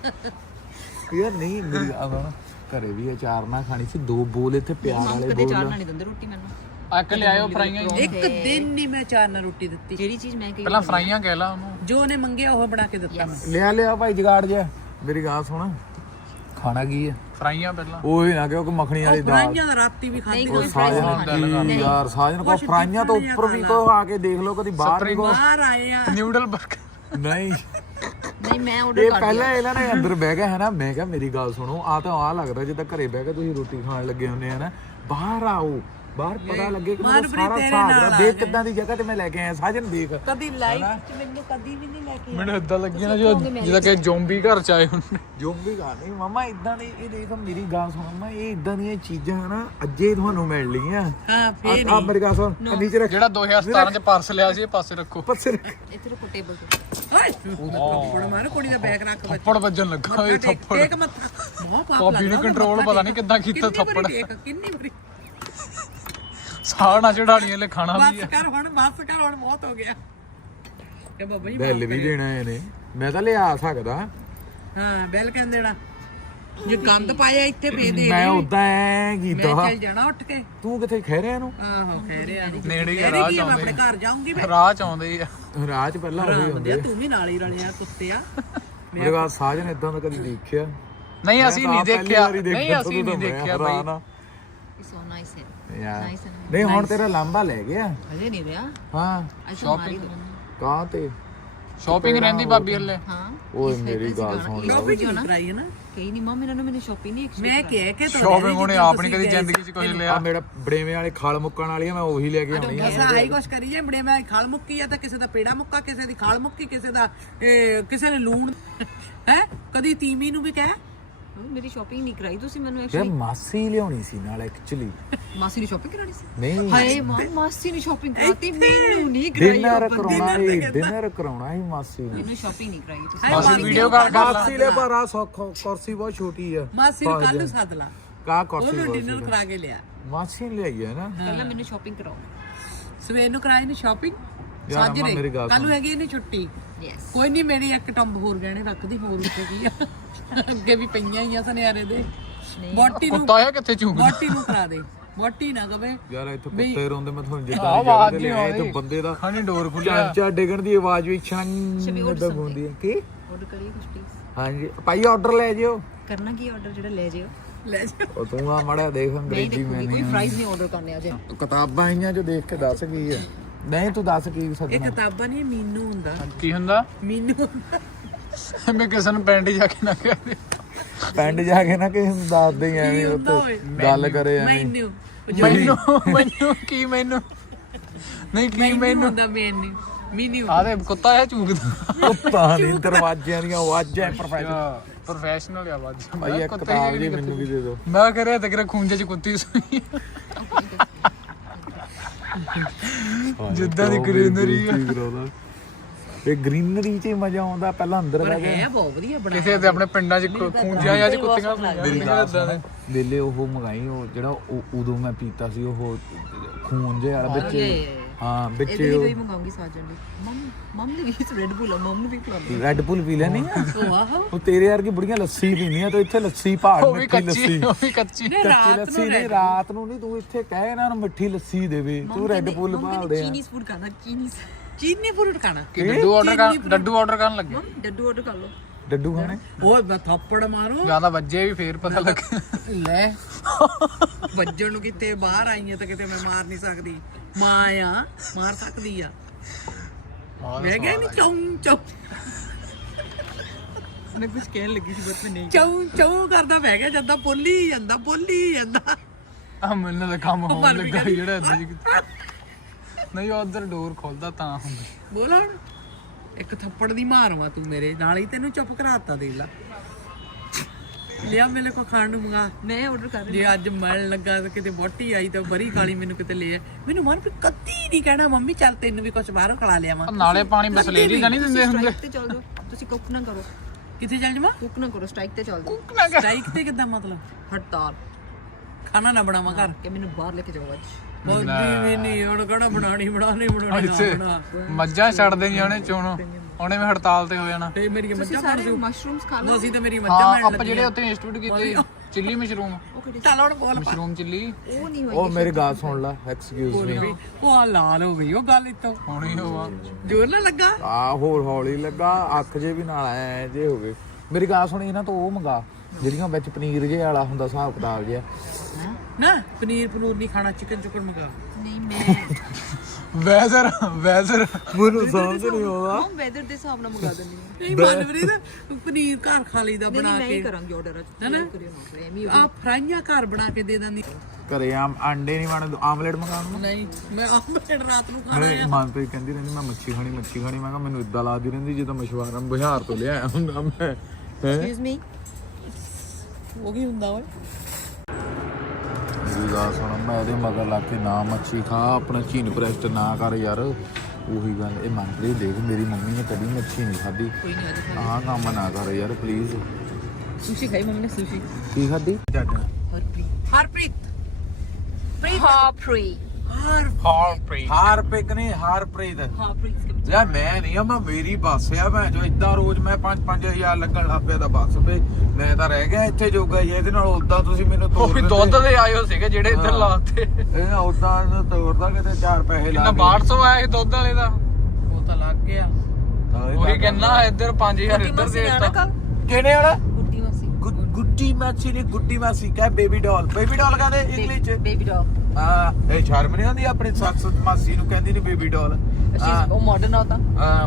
[SPEAKER 3] ਯਾਰ ਨਹੀਂ ਮੇਰੀ ਗੱਲ ਘਰੇ ਵੀ ਅਚਾਰ ਨਾ ਖਾਣੀ ਸੀ, 2 ਬੋਲ ਇੱਥੇ ਪਿਆਰ ਵਾਲੇ
[SPEAKER 5] ਕਦੇ ਚਾਰ
[SPEAKER 3] ਬੋਲ
[SPEAKER 5] ਨਾਲ ਨਹੀਂ ਦਿੰਦੇ ਰੋਟੀ ਮੈਨੂੰ।
[SPEAKER 1] ਅੱਕ ਲਿਆਇਓ ਫਰਾਈਆਂ ਹੀ।
[SPEAKER 2] ਇੱਕ ਦਿਨ ਨਹੀਂ ਮੈਂ ਚਾਰ ਨਾਲ ਰੋਟੀ ਦਿੱਤੀ।
[SPEAKER 5] ਜਿਹੜੀ ਚੀਜ਼ ਮੈਂ ਕਹੀ
[SPEAKER 1] ਪਹਿਲਾਂ ਫਰਾਈਆਂ ਕਹਿ ਲਾ ਉਹਨੂੰ।
[SPEAKER 2] ਜੋ ਉਹਨੇ ਮੰਗਿਆ ਉਹ ਬਣਾ ਕੇ ਦਿੱਤਾ ਮੈਂ।
[SPEAKER 3] ਲਿਆ ਭਾਈ ਜਗਾੜ ਜਿਹਾ। ਮੇਰੀ ਗੱਲ ਸੁਣ, ਖਾਣਾ ਕੀ ਹੈ?
[SPEAKER 1] ਫਰਾਈਆਂ ਪਹਿਲਾਂ
[SPEAKER 3] ਉਹ ਹੀ ਨਾ ਕਿ ਮੱਖਣੀ ਵਾਲੀ ਦਾਲ।
[SPEAKER 2] ਫਰਾਈਆਂ ਦਾ ਰਾਤੀ ਵੀ ਖਾਧੀ।
[SPEAKER 5] ਕੋਈ
[SPEAKER 3] ਸਾਜਨ ਕੀ ਯਾਰ, ਸਾਜਨ ਕੋ ਫਰਾਈਆਂ ਤੋਂ ਉੱਪਰ ਵੀ ਕੋ ਆ ਕੇ ਦੇਖ ਲਓ, ਕਦੀ ਬਾਹਰ ਵੀ ਕੋ
[SPEAKER 2] ਬਾਹਰ ਆਏ ਆ।
[SPEAKER 1] ਨਿਊਡਲ 버ਗਰ
[SPEAKER 3] ਨਹੀਂ।
[SPEAKER 5] ਨਹੀਂ ਮੈਂ ਆਰਡਰ
[SPEAKER 3] ਇਹ
[SPEAKER 5] ਕਰ
[SPEAKER 3] ਪਹਿਲਾਂ ਇਹਨਾਂ ਨੇ ਅੰਦਰ ਬਹਿ ਗਿਆ ਹੈ ਨਾ, ਮੈਂ ਕਿਹਾ ਮੇਰੀ ਗੱਲ ਸੁਣੋ, ਆ ਤਾਂ ਆ ਲੱਗਦਾ ਜਿੱਦਾਂ ਘਰੇ ਬਹਿ ਕੇ ਤੁਸੀਂ ਰੋਟੀ ਖਾਣ ਲੱਗੇ ਹੁੰਦੇ ਆ ਨਾ, ਬਾਹਰ ਆਓ, ਬਾਹਰ ਪਤਾ ਲੱਗੇ ਕਿ ਮੈਨੂੰ ਸਾਰਾ ਹਿਸਾਬ ਦਾ ਦੇਖ ਕਿੱਦਾਂ ਦੀ ਜਗ੍ਹਾ ਤੇ ਮੈਂ ਲੈ ਕੇ ਆਇਆ। ਸਾਜਨ ਦੇਖ
[SPEAKER 2] ਕਦੀ ਲਾਈਫ ਚ ਮੈਨੂੰ ਕਦੀ ਵੀ ਨਹੀਂ ਲੈ ਕੇ
[SPEAKER 1] ਮੈਨੂੰ ਏਦਾਂ ਲੱਗੀ ਨਾ ਜਿੱਦਾਂ ਕਿ ਜ਼ੋਂਬੀ ਘਰ 'ਚ ਆਏ ਹੁੰਦੇ।
[SPEAKER 3] ਜੋਂਬੀ ਗਾ ਨਹੀਂ ਮਾਮਾ, ਇਦਾਂ ਦੀ ਇਹ ਦੇਖ ਮੇਰੀ ਗੱਲ ਸੁਣ ਮਾਮਾ, ਇਹ ਇਦਾਂ ਦੀਆਂ ਚੀਜ਼ਾਂ ਨਾ ਅੱਜੇ ਤੁਹਾਨੂੰ ਮਿਲ ਲਈਆਂ।
[SPEAKER 2] ਹਾਂ ਫੇਰ
[SPEAKER 3] ਆ ਮੇਰੀ ਗੱਲ ਸੁਣ, ਨੀਚੇ ਰੱਖ
[SPEAKER 1] ਜਿਹੜਾ 2017 'ਚ ਪਰਸ ਲਿਆ ਸੀ ਇਹ ਪਾਸੇ ਰੱਖੋ।
[SPEAKER 3] ਪੱਸੇ ਰੱਖ।
[SPEAKER 5] ਇੱਥੇ ਰੱਖੋ ਟੇਬਲ ਤੇ।
[SPEAKER 2] ਓਏ ਥੱਪੜ ਮਾਰ ਕੁੜੀ ਦਾ ਬੈਗ ਰੱਖ ਬੱਚੇ।
[SPEAKER 1] ਥੱਪੜ ਵੱਜਣ ਲੱਗਾ ਇਹ ਥੱਪੜ।
[SPEAKER 2] ਇੱਕ ਮੱਥਾ ਮੋਹ ਪਾਪ
[SPEAKER 1] ਭਾਬੀ ਨੂੰ ਕੰਟਰੋਲ ਪਤਾ ਨਹੀਂ ਕਿੱਦਾਂ ਕੀਤਾ ਥੱਪੜ।
[SPEAKER 2] ਕਿੰਨੀ ਵਾਰੀ
[SPEAKER 1] ਸਾਹ ਨਾ ਚੜਾਣੀ ਇਹਲੇ ਖਾਣਾ ਵੀ
[SPEAKER 2] ਬਸ
[SPEAKER 1] ਆ।
[SPEAKER 2] ਕਰ ਹੁਣ, ਬਸ ਕਰ ਹੁਣ, ਬਹੁਤ ਹੋ ਗਿਆ। ਕਿ ਬਾਬਾ ਜੀ
[SPEAKER 3] ਬੈਲ ਵੀ ਦੇਣਾ ਇਹਨੇ, ਮੈਂ ਤਾਂ ਲਿਆ ਸਕਦਾ।
[SPEAKER 2] ਹਾਂ ਬੈਲ ਕਹਿੰਦੇ ਦੇਣਾ। ਜੇ ਗੰਦ ਪਾਇਆ ਇੱਥੇ ਪੇ ਦੇ
[SPEAKER 3] ਮੈਂ ਉਦਾਂ ਐ
[SPEAKER 2] ਮੈਂ
[SPEAKER 3] ਕੀਤਾ।
[SPEAKER 2] ਚੱਲ ਜਾਣਾ ਉੱਠ ਕੇ।
[SPEAKER 3] ਤੂੰ ਕਿੱਥੇ ਖਹਿ ਰਿਹਾ ਨੂੰ?
[SPEAKER 2] ਆਹੋ ਕਹਿ ਰਿਹਾ
[SPEAKER 1] ਨੇੜੇ ਹੀ ਆ,
[SPEAKER 2] ਕਹਿ
[SPEAKER 1] ਰਾਹ
[SPEAKER 2] ਰਹੀ
[SPEAKER 1] 'ਚ
[SPEAKER 2] ਮੈਂ ਆਪਣੇ
[SPEAKER 1] ਆਉਂਦੇ
[SPEAKER 2] ਘਰ ਜਾਊਂਗੀ ਮੈਂ।
[SPEAKER 1] ਰਾਹ 'ਚ ਆਉਂਦੇ ਆ।
[SPEAKER 3] ਰਾਹ 'ਚ ਪਹਿਲਾਂ ਉਹੀ ਹੁੰਦੇ।
[SPEAKER 2] ਤੂੰ ਵੀ ਨਾਲ ਹੀ ਰਲਿਆ ਕੁੱਤਿਆ।
[SPEAKER 3] ਮੇਰੇ ਬਾਅਦ ਸਾਜਨ ਇਦਾਂ ਦਾ ਕਦੀ ਦੇਖਿਆ
[SPEAKER 1] ਨਹੀਂ ਅਸੀਂ ਨਹੀਂ ਦੇਖਿਆ, ਨਹੀਂ ਅਸੀਂ ਨਹੀਂ ਦੇਖਿਆ ਬਾਈ।
[SPEAKER 5] ਸੋ ਨਾਈਸ ਹੈ।
[SPEAKER 3] ਯਾਰ
[SPEAKER 5] ਨਾਈਸ ਹੈ।
[SPEAKER 3] ਨਹੀਂ ਹੁਣ ਤੇਰਾ ਲਾਂਬਾ ਲੈ ਗਿਆ।
[SPEAKER 5] ਹਜੇ ਨਹੀਂ ਰਿਹਾ।
[SPEAKER 3] ਹਾਂ
[SPEAKER 5] ਸ਼ਾਪਿੰਗ
[SPEAKER 3] ਕਾਹ ਤੇ
[SPEAKER 1] ਸ਼ਾਪਿੰਗ ਰਹਿੰਦੀ ਭਾਬੀ ਹੱਲੇ।
[SPEAKER 5] ਹਾਂ
[SPEAKER 3] ਓਏ ਮੇਰੀ ਗੱਲ ਸੁਣ ਲਓ,
[SPEAKER 2] ਸ਼ੋਪਿੰਗ ਨਹੀਂ ਕਰਾਈ ਹੈ ਨਾ।
[SPEAKER 5] ਕਹੀ ਨਹੀਂ ਮੰਮੀ ਨੇ ਮੈਨੂੰ ਸ਼ਾਪਿੰਗ ਨਹੀਂ
[SPEAKER 2] ਮੈਂ ਕਹਿ ਕੇ ਤਾਂ
[SPEAKER 1] ਸ਼ਾਪਿੰਗ ਉਹਨੇ ਆਪ ਨਹੀਂ ਕਦੀ ਜ਼ਿੰਦਗੀ 'ਚ ਕੁਝ ਲਿਆ।
[SPEAKER 3] ਆ ਮੇਰਾ ਬੜੇਵੇਂ ਵਾਲੇ ਖਾਲ ਮੁੱਕਣ ਵਾਲੀ ਆ, ਮੈਂ ਉਹੀ ਲੈ ਕੇ ਆਉਣੀ ਆ।
[SPEAKER 2] ਬਸ ਆਹੀ ਕੁਛ ਕਰੀ ਜੇ। ਬੜੇ ਮੈਂ ਖਾਲ ਮੁੱਕੀ ਆ ਤਾਂ ਕਿਸੇ ਦਾ ਪੇੜਾ ਮੁੱਕਾ, ਕਿਸੇ ਦੀ ਖਾਲ ਮੁੱਕੀ, ਕਿਸੇ ਦਾ ਕਿਸੇ ਨੇ ਲੂਣ ਹੈ। ਕਦੀ ਤੀਮੀ ਨੂੰ ਵੀ ਕਹਿ
[SPEAKER 5] ਮੇਰੀ ਸ਼ਾਪਿੰਗ ਨਹੀਂ ਕਰਾਈ ਤੁਸੀਂ ਮੈਨੂੰ
[SPEAKER 3] ਯਾਰ
[SPEAKER 5] ਐਕਚੁਅਲੀ।
[SPEAKER 3] ਮਾਸੀ ਲਿਆਉਣੀ ਸੀ ਨਾਲ ਐਕਚੁਅਲੀ।
[SPEAKER 5] ਮਾਸੀ ਨੇ ਸ਼ਾਪਿੰਗ ਕਰਾਣੀ ਸੀ।
[SPEAKER 3] ਨਹੀਂ
[SPEAKER 5] ਹਾਏ ਮਾਸੀ ਨੇ ਸ਼ਾਪਿੰਗ ਕਰਾਤੀ, ਮੈਨੂੰ ਨਹੀਂ ਕਰਾਈ।
[SPEAKER 3] ਡਿਨਰ ਕਰਾਉਣਾ ਸੀ ਮਾਸੀ ਨੇ।
[SPEAKER 5] ਮੈਨੂੰ ਸ਼ਾਪਿੰਗ ਨਹੀਂ ਕਰਾਈ ਤੁਸੀਂ।
[SPEAKER 1] ਮਾਸੀ ਵੀਡੀਓ ਕਾਲ ਕਰ ਲਾ।
[SPEAKER 3] ਮਾਸੀ ਲੈ ਪਰ ਆ ਸੌਖਾ, ਕੁਰਸੀ ਬਹੁਤ ਛੋਟੀ ਆ।
[SPEAKER 2] ਮਾਸੀ ਨੂੰ ਕੱਲ ਸੱਦ ਲਾ,
[SPEAKER 3] ਕਾ ਕੁਰਸੀ
[SPEAKER 2] ਉਹਨੂੰ
[SPEAKER 3] ਬਹੁਤ
[SPEAKER 2] ਡਿਨਰ
[SPEAKER 3] ਛੋਟੀ।
[SPEAKER 2] ਕਰਾ ਕੇ ਲਿਆ।
[SPEAKER 3] ਮਾਸੀ ਨੇ ਲਿਆਈ ਹੈ ਨਾ।
[SPEAKER 5] ਪਹਿਲਾਂ ਮੈਨੂੰ ਸ਼ਾਪਿੰਗ ਕਰਾਓ।
[SPEAKER 2] ਸਵੇਰ ਨੂੰ ਕਰਾਈ ਨਹੀਂ ਸ਼ਾਪਿੰਗ।
[SPEAKER 3] ਯਾਰ
[SPEAKER 2] ਸਾਜਰੇ
[SPEAKER 3] ਅੰਮਾ ਮੇਰੀ ਗੱਲ
[SPEAKER 2] ਕੱਲ ਨੂੰ ਹੈਗੀ ਇਹਨੇ ਛੁੱਟੀ।
[SPEAKER 5] ਯੈਸ
[SPEAKER 2] ਕੋਈ ਨਹੀਂ, ਮੇਰੀ ਇੱਕ ਟੰਬ ਹੋਰ ਗਹਿਣੇ ਰੱਖਦੀ, ਹੋਰ ਉੱਥੇ ਕੀ ਆ। ਅੱਗੇ ਵੀ ਪਈਆਂ ਹੀ ਆ ਸੁਨਿਆਰੇ ਦੇ। ਬੋਟੀ ਨੂੰ,
[SPEAKER 1] ਕੁੱਤਾ ਆ ਕਿੱਥੇ ਚੂੰਗਦਾ।
[SPEAKER 2] ਬੋਟੀ ਨੂੰ ਕਰਾ ਦੇ। ਬੋਟੀ ਨਾ ਕਵੇ
[SPEAKER 3] ਯਾਰ ਇੱਥੇ ਕੁੱਤੇ ਰੋਂਦੇ, ਮੈਂ ਤੁਹਾਨੂੰ
[SPEAKER 1] ਆਹ
[SPEAKER 3] ਜਿੱਦਾਂ
[SPEAKER 1] ਆਵਾਜ਼
[SPEAKER 3] ਦੇ
[SPEAKER 1] ਨਹੀਂ
[SPEAKER 3] ਲਿਆ
[SPEAKER 1] ਆਉਂਦੀ।
[SPEAKER 3] ਤੇ ਬੰਦੇ ਦਾ
[SPEAKER 1] ਖਾਣੀ ਡੋਰ ਖੁੱਲਿਆ।
[SPEAKER 3] ਚਾਂਚਾ ਡਿੱਗਣ ਦੀ ਆਵਾਜ਼ ਵੀ ਛੰਨ ਦਾ ਗੂੰਦੀ ਹੈ। ਕੀ
[SPEAKER 5] ਆਰਡਰ ਕਰੀਏ ਕੁਝ ਪਲੀਜ਼।
[SPEAKER 3] ਹਾਂਜੀ ਭਾਈ ਆਰਡਰ ਲੈ ਜਿਓ।
[SPEAKER 5] ਕਰਨਾ ਕੀ ਆਰਡਰ ਜਿਹੜਾ ਲੈ ਜਿਓ।
[SPEAKER 2] ਲੈ ਜਾ।
[SPEAKER 3] ਉਹ ਤੂੰ ਆ ਮੜਿਆ ਦੇਖ
[SPEAKER 5] ਨਹੀਂ
[SPEAKER 3] ਅੰਗਰੇਜ਼ੀ
[SPEAKER 5] ਦੇਖੂਗੀ, ਕੋਈ ਫਰਾਈਜ਼ ਨਹੀਂ ਆਰਡਰ ਕਰਨੇ ਅਜੇ।
[SPEAKER 3] ਕਿਤਾਬਾਂ ਆਈਆਂ ਜੋ ਦੇਖ ਕੇ ਦੱਸ ਕੀ ਹੈ। ਨਹੀਂ ਤੂੰ ਦੱਸ ਕੀ
[SPEAKER 2] ਇਹ
[SPEAKER 3] ਸੱਜਣਾ।
[SPEAKER 2] ਕਿਤਾਬਾਂ ਨਹੀਂ, ਮੀਨੂ ਹੁੰਦਾ।
[SPEAKER 1] ਕੀ ਹੁੰਦਾ?
[SPEAKER 2] ਮੀਨੂ ਹੁੰਦਾ।
[SPEAKER 1] ਮੈਂ ਕਿਸੇ ਨੂੰ ਪਿੰਡ ਜਾ ਕੇ ਨਾ ਕਹਿ।
[SPEAKER 3] ਪਿੰਡ ਜਾ ਕੇ ਨਾ ਕਿਸੇ ਨੂੰ ਦੱਸਦੇ ਹੀ ਐਵੇਂ ਉੱਥੇ ਗੱਲ ਕਰੇ ਐਵੇਂ।
[SPEAKER 2] ਮੀਨੂ
[SPEAKER 1] ਮੈਨੂੰ ਕੀ ਮੈਨੂੰ ਨਹੀਂ ਕੀ ਮੈਨੂੰ
[SPEAKER 2] ਹੁੰਦਾ। ਮੀਨੂ
[SPEAKER 1] ਆ ਦੇ ਕੁੱਤਾ ਆ ਚੂੰਗਦਾ।
[SPEAKER 3] ਕੁੱਤਾ ਨਹੀਂ, ਦਰਵਾਜ਼ਿਆਂ ਦੀਆਂ ਆਵਾਜ਼ਾਂ ਪ੍ਰੋਫੈਸ਼ਨਲ।
[SPEAKER 1] ਪ੍ਰੋਫੈਸ਼ਨਲ ਆ ਬਾਜ।
[SPEAKER 3] ਭਾਈ ਇੱਕ ਕਿਤਾਬ ਜੀ ਮੈਨੂੰ ਵੀ ਦੇ ਦਿਓ।
[SPEAKER 1] ਮੈਂ ਕਹਿ ਰਿਹਾ ਤੇਰੇ ਖੂੰਜੇ 'ਚ ਕੁੱਤੀ ਸੂਈ। ਜਿੱਦਾਂ ਦੀ ਗ੍ਰੀਨਰੀ ਆ।
[SPEAKER 3] ਇਹ ਗ੍ਰੀਨਰੀ 'ਚ ਹੀ ਮਜ਼ਾ ਆਉਂਦਾ। ਪਹਿਲਾਂ ਅੰਦਰ ਬਹਿ ਕੇ
[SPEAKER 2] ਹੈ ਬਹੁਤ ਵਧੀਆ ਬਣਾ।
[SPEAKER 1] ਕਿਸੇ ਤੇ ਆਪਣੇ ਪਿੰਡਾਂ 'ਚ ਖੂੰਜਿਆਂ ਜਾਂ 'ਚ ਕੁੱਤੀਆਂ ਇਦਾਂ ਦੇ।
[SPEAKER 3] ਵੇਲੇ ਉਹ ਮੰਗਾਈ, ਉਹ ਜਿਹੜਾ ਉਦੋਂ ਮੈਂ ਪੀਤਾ ਸੀ, ਉਹ ਖੂਨ ਜੇ ਵਾਲਾ ਵਿੱਚ। ਹਾਂ ਵਿੱਚ
[SPEAKER 5] ਇਹਦੇ ਲਈ ਕੋਈ ਮੰਗਾਉਂਗੀ ਸਾਜਣ ਲਈ। ਮਮ ਨੇ ਵੀ ਰੈਡ ਬੁੱਲ ਆ, ਮਮ ਨੂੰ ਵੀ ਖਿਲਾਉਂਦੀ।
[SPEAKER 3] ਰੈਡ ਬੁੱਲ ਪੀ ਲੈਣੀ ਆ।
[SPEAKER 2] ਆਹੋ
[SPEAKER 3] ਉਹ ਤੇਰੇ ਵਰਗੀ ਬੁੜੀਆਂ ਲੱਸੀ ਪੀਂਦੀਆਂ, ਤੇ ਇੱਥੇ ਲੱਸੀ ਭਾੜ
[SPEAKER 1] ਉਹ ਵੀ
[SPEAKER 3] ਮਿੱਠੀ
[SPEAKER 1] ਕੱਚੀ,
[SPEAKER 3] ਲੱਸੀ।
[SPEAKER 1] ਉਹ ਵੀ ਕੱਚੀ।
[SPEAKER 3] ਕੱਚੀ ਲੱਸੀ ਨਹੀਂ, ਰਾਤ ਨੂੰ ਨਹੀਂ। ਤੂੰ ਇੱਥੇ ਕਹਿ ਇਹਨਾਂ ਨੂੰ ਮਿੱਠੀ ਲੱਸੀ ਦੇਵੇ, ਤੂੰ ਰੈਡ ਬੁੱਲ ਭਾਲਦੇ ਆ।
[SPEAKER 5] ਚੀਨੀਜ਼ ਫੂਡ ਖਾਣਾ,
[SPEAKER 2] ਚੀਨੀ ਫਰੂਟ ਖਾਣਾ।
[SPEAKER 1] ਡੱਡੂ ਆਰਡਰ ਕਰਨ ਲੱਗੇ।
[SPEAKER 5] ਡੱਡੂ ਆਰਡਰ ਕਰ ਲਓ।
[SPEAKER 3] ਡੱਡੂ ਖਾਣੇ।
[SPEAKER 2] ਓਏ ਮੈਂ ਥੱਪੜ ਮਾਰੂ।
[SPEAKER 1] ਜਿਆਦਾ ਵੱਜੇ ਵੀ ਫੇਰ ਪਤਾ ਲੱਗੇ।
[SPEAKER 2] ਲੈ ਵੱਜਣ ਨੂੰ ਕਿਤੇ ਬਾਹਰ ਆਈਆਂ ਤਾਂ ਕਿਤੇ ਮੈਂ ਮਾਰ ਨਹੀਂ ਸਕਦੀ। ਮਾਂ ਆ, ਮਾਰ ਸਕਦੀ ਆ। ਮੈਂ ਕਿਹਾ ਨਹੀਂ ਚੌਂ ਚੌਂ।
[SPEAKER 5] ਮੈਂ ਕੁਝ ਕਹਿਣ ਲੱਗੀ ਸੀ ਬਸ ਮੈਂ ਨਹੀਂ
[SPEAKER 2] ਚੌਂ ਚੌਂ ਕਰਦਾ ਬਹਿ ਗਿਆ ਜਾਂਦਾ ਬੋਲੀ ਜਾਂਦਾ
[SPEAKER 1] ਆ ਮੈਨੂੰ ਤਾਂ ਕੰਮ ਹੋਣ
[SPEAKER 2] ਮਰ ਵੀ
[SPEAKER 1] ਲੱਗਾ
[SPEAKER 2] ਗਈ।
[SPEAKER 1] ਜਿਹੜਾ ਇੱਦਾਂ ਜੀ ਨਹੀਂ ਉਧਰ ਡੋਰ ਖੋਲਦਾ ਤਾਂ ਹੁੰਦਾ
[SPEAKER 2] ਬੋਲ ਹੁਣ ਇੱਕ ਥੱਪੜ ਦੀ ਮਾਰਵਾ ਤੂੰ ਮੇਰੇ ਨਾਲ ਹੀ ਤੈਨੂੰ ਚੁੱਪ ਕਰਾਤਾ ਦੇ ਲਾ ਲਿਆ ਮੇਰੇ ਕੋ ਖਾਣ ਨੂੰ ਮੰਗਾ
[SPEAKER 5] ਮੈਂ ਆਰਡਰ ਕਰ ਰਹੀ
[SPEAKER 2] ਜੇ ਅੱਜ ਮਲ ਲੱਗਾ ਤਾਂ ਕਿਤੇ ਬੋਟੀ ਆਈ ਤਾਂ ਬਰੀ ਕਾਲੀ ਮੈਨੂੰ ਕਿਤੇ ਲੈ ਆ ਮੈਨੂੰ ਮਨ ਵੀ ਕਦੀ ਨਹੀਂ ਕਹਿਣਾ ਮੰਮੀ ਚੱਲ ਤੈਨੂੰ ਵੀ ਕੁਝ ਬਾਹਰੋਂ ਖਲਾ ਲਿਆਵਾਂ
[SPEAKER 1] ਨਾਲੇ ਪਾਣੀ ਬਸਲੇਰੀ ਤਾਂ ਨਹੀਂ ਦਿੰਦੇ ਹੁੰਦੇ
[SPEAKER 5] ਤੇ ਚੱਲ ਜਾਓ ਤੁਸੀਂ ਕੁੱਕ ਨਾ ਕਰੋ
[SPEAKER 2] ਕਿੱਥੇ ਚੱਲ ਜਾਵਾਂ
[SPEAKER 5] ਕੁੱਕ ਨਾ ਕਰੋ ਸਟ੍ਰਾਈਕ ਤੇ ਚੱਲ ਜਾਓ
[SPEAKER 2] ਸਟ੍ਰਾਈਕ ਤੇ ਕਿੱਦਾਂ ਮਤਲਬ
[SPEAKER 5] ਹੜਤਾਲ
[SPEAKER 2] ਖਾਣਾ ਨਾ ਬਣਾਵਾਂ ਘਰ
[SPEAKER 5] ਕਿ ਮੈਨੂੰ ਬਾਹਰ ਲੈ ਕੇ ਜਾਓ ਅੱਜ
[SPEAKER 2] ਬੋਦੀ ਵੀ ਨਹੀਂ ਹੁਣ ਕਿਹੜਾ ਬਣਾਣੀ
[SPEAKER 1] ਇੱਥੇ
[SPEAKER 2] ਨਾ
[SPEAKER 1] ਮੱਝਾਂ ਛੱਡ ਦੇਣੀਆਂ ਉਹਨੇ ਚੋਣ ਉਹਨੇ ਵੀ ਹੜਤਾਲ ਤੇ ਹੋ ਜਾਣਾ
[SPEAKER 2] ਤੇ ਮੇਰੀ
[SPEAKER 5] ਤੁਸੀਂ
[SPEAKER 2] ਮੱਝਾਂ
[SPEAKER 5] ਸਾਰੇ ਮਸ਼ਰੂਮਸ ਖਾ ਲਓ
[SPEAKER 2] ਅਸੀਂ ਤਾਂ ਮੇਰੀ ਮੱਝਾਂ
[SPEAKER 1] ਹਾਂ
[SPEAKER 2] ਮੈਣ
[SPEAKER 1] ਆਪਾਂ ਜਿਹੜੇ ਉੱਥੇ ਇੰਸਟੀਟਿਊਟ ਕੀਤੇ ਚਿੱਲੀ ਮਸ਼ਰੂਮ
[SPEAKER 2] ਚੱਲ ਹੁਣ ਬੋਲ
[SPEAKER 1] ਮਸ਼ਰੂਮ ਚਿੱਲੀ
[SPEAKER 5] ਉਹ ਨਹੀਂ ਹੋਈ
[SPEAKER 3] ਉਹ ਮੇਰੀ ਗੱਲ ਸੁਣ ਲੈ ਐਕਸਕਿਊਜ਼ ਮੀ
[SPEAKER 2] ਉਹ ਆ ਲਾਲ ਹੋ ਗਈ ਉਹ ਗੱਲ ਇਤੋਂ
[SPEAKER 1] ਹੋਣੀ ਹੋਵਾ
[SPEAKER 2] ਜੋਰ ਨਾ ਲੱਗਾ
[SPEAKER 3] ਆ ਹੋਰ ਹੌਲੀ ਲੱਗਾ ਅੱਖ ਜੇ ਵੀ ਨਾਲ ਐ ਜੇ ਹੋ ਗਏ ਮੇਰੀ ਗੱਲ ਸੁਣੀ ਇਹਨਾਂ ਤੋਂ ਉਹ ਮੰਗਾ ਜਿਹੜੀਆਂ ਵਿੱਚ ਪਨੀਰ ਜੇ ਵਾਲਾ ਹੁੰਦਾ ਹਿਸਾਬ ਕਿਤਾਬ ਜਿਹਾ
[SPEAKER 2] ਨਾ ਪਨੀਰ ਪਨੂਰ ਨਹੀਂ ਖਾਣਾ ਚਿਕਨ ਚੁਕਨ ਮੰਗਾ
[SPEAKER 5] ਨਹੀਂ ਮੈਂ
[SPEAKER 1] ਵੈਜ਼ਰ
[SPEAKER 3] ਮੈਨੂੰ ਸਮਝ ਨਹੀਂ ਆਉਂਦਾ
[SPEAKER 5] ਹਾਂ ਵੈਦਰ ਦੇ ਹਿਸਾਬ ਨਾਲ ਮੰਗਾ ਦਿੰਦੀ ਹਾਂ
[SPEAKER 2] ਨਹੀਂ ਮਨਵਰੀਤ ਪਨੀਰ ਘਰ ਖਾ ਲਈਦਾ
[SPEAKER 5] ਨਹੀਂ
[SPEAKER 2] ਬਣਾ
[SPEAKER 5] ਮੈਂ
[SPEAKER 2] ਕੇ
[SPEAKER 5] ਹੀ ਕਰਾਂਗੀ ਆਰਡਰ ਅੱਜ
[SPEAKER 2] ਹੈਨਾ?
[SPEAKER 5] ਕਰਿਓ ਨਾ ਐਵੇਂ
[SPEAKER 2] ਆ ਫਰਾਈਆਂ ਘਰ ਬਣਾ ਕੇ ਦੇ ਦਿੰਦੀ
[SPEAKER 3] ਘਰੇ ਆਂਡੇ ਨਹੀਂ ਬਣਦੇ ਆਮਲੇਟ ਮੰਗਾਉਣ ਨੂੰ
[SPEAKER 2] ਨਹੀਂ ਮੈਂ ਆਮਲੇਟ ਰਾਤ ਨੂੰ ਖਾਣਾ
[SPEAKER 3] ਮੇਰੇ ਮਨਪ੍ਰੀਤ ਕਹਿੰਦੀ ਰਹਿੰਦੀ ਮੈਂ ਮੱਛੀ ਖਾਣੀ ਮੈਂ ਕਿਹਾ ਮੈਨੂੰ ਇਦਾਂ ਲੱਗਦੀ ਰਹਿੰਦੀ ਜਿੱਦਾਂ ਮਸ਼ਵਾਰਾ ਬਿਹਾਰ ਤੋਂ ਲਿਆਇਆ ਹੁੰਦਾ ਮੈਂ
[SPEAKER 5] ਐਕਸਕਿਊਜ਼ ਮੀ
[SPEAKER 2] ਉਹ ਕੀ ਹੁੰਦਾ ਓਏ
[SPEAKER 3] ਮੇਰੀ ਗੱਲ ਸੁਣ ਮੈਂ ਇਹਦੇ ਮਗਰ ਲੱਗ ਕੇ ਨਾ ਮੱਛੀ ਖਾ ਆਪਣਾ ਚੀਨ ਪ੍ਰੈਸਟ ਨਾ ਕਰ ਯਾਰ ਉਹੀ ਗੱਲ ਇਹ ਮਨਪ੍ਰੀਤ ਦੇਖ ਮੇਰੀ ਮੰਮੀ ਨੇ ਕਦੀ ਮੱਛੀ ਨਹੀਂ ਖਾਧੀ
[SPEAKER 5] ਕੋਈ ਨਹੀਂ ਅੱਜ
[SPEAKER 3] ਆਹ ਕੰਮ ਨਾ ਕਰ ਯਾਰ ਪਲੀਜ਼
[SPEAKER 5] ਸੁਸ਼ੀ ਖਾਈ ਮੰਮੀ ਨੇ ਸੁਸ਼ੀ
[SPEAKER 3] ਕੀ ਖਾਧੀ
[SPEAKER 2] ਹਰਪ੍ਰੀਤ
[SPEAKER 5] ਹਾਪਰੀ
[SPEAKER 3] ਹਾਰਪ੍ਰੀਤ ਨਹੀਂ ਹਾਰਪ੍ਰੀਤ
[SPEAKER 5] ਹਾਪਰੀ
[SPEAKER 3] ਯਾਰ ਮੈਂ ਨਹੀਂ ਆ ਮੈਂ ਮੇਰੀ ਬੱਸ ਆ ਮੈਂ ਜੋ ਇਦਾਂ ਰੋਜ਼ ਮੈਂ 5-5000 ਲੱਗਣ ਲੱਗ ਪਿਆ ਤਾਂ ਬੱਸ ਤੇ ਮੈਂ ਤਾਂ ਰਹਿ ਗਿਆ ਇੱਥੇ ਜੋਗਾ ਹੀ ਇਹਦੇ ਨਾਲ ਉਦਾਂ ਤੁਸੀਂ ਮੈਨੂੰ
[SPEAKER 1] ਉਹ ਵੀ
[SPEAKER 3] ਤੋੜ
[SPEAKER 1] ਦੁੱਧ ਦੇ ਆਇਓ ਸੀਗੇ ਜਿਹੜੇ ਇੱਧਰ ਲਾਤੇ
[SPEAKER 3] ਇਹ ਉਦਾਂ ਇਹਨੂੰ ਤੋੜਦਾ ਕਿਤੇ 4 ਪੈਸੇ ਲਾ
[SPEAKER 1] ਕਿੰਨਾ 1200 ਆਇਆ ਸੀ ਦੁੱਧ ਵਾਲੇ ਦਾ
[SPEAKER 2] ਉਹ ਤਾਂ ਲੱਗ ਗਿਆ
[SPEAKER 1] ਉਹੀ ਕਹਿੰਦਾ ਇੱਧਰ 5000 ਇੱਧਰ ਦੇ ਦਿੱਤਾ
[SPEAKER 3] ਕਿਹਨੇ ਵਾਲਾ
[SPEAKER 5] ਗੁੱਡੀ ਮਾਸੀ
[SPEAKER 3] ਗੁੱਡੀ ਮਾਸੀ ਨੇ ਗੁੱਡੀ ਮਾਸੀ ਕਹੇ ਬੇਬੀ ਡਾਲ ਕਹਿੰਦੇ ਇੰਗਲਿਸ਼ ਚ
[SPEAKER 5] ਬੇਬੀ ਡੌਗ
[SPEAKER 3] ਹਾਂ ਇਹ ਸ਼ਰਮ ਨਹੀਂ ਆਉਂਦੀ ਆਪਣੀ ਸੱਸ ਮਾਸੀ ਨੂੰ ਕਹਿੰਦੀ ਨਹੀਂ ਬੇਬੀ ਡਾਲ
[SPEAKER 5] ਉਹ ਮਾਡਰਨ ਆਤਾ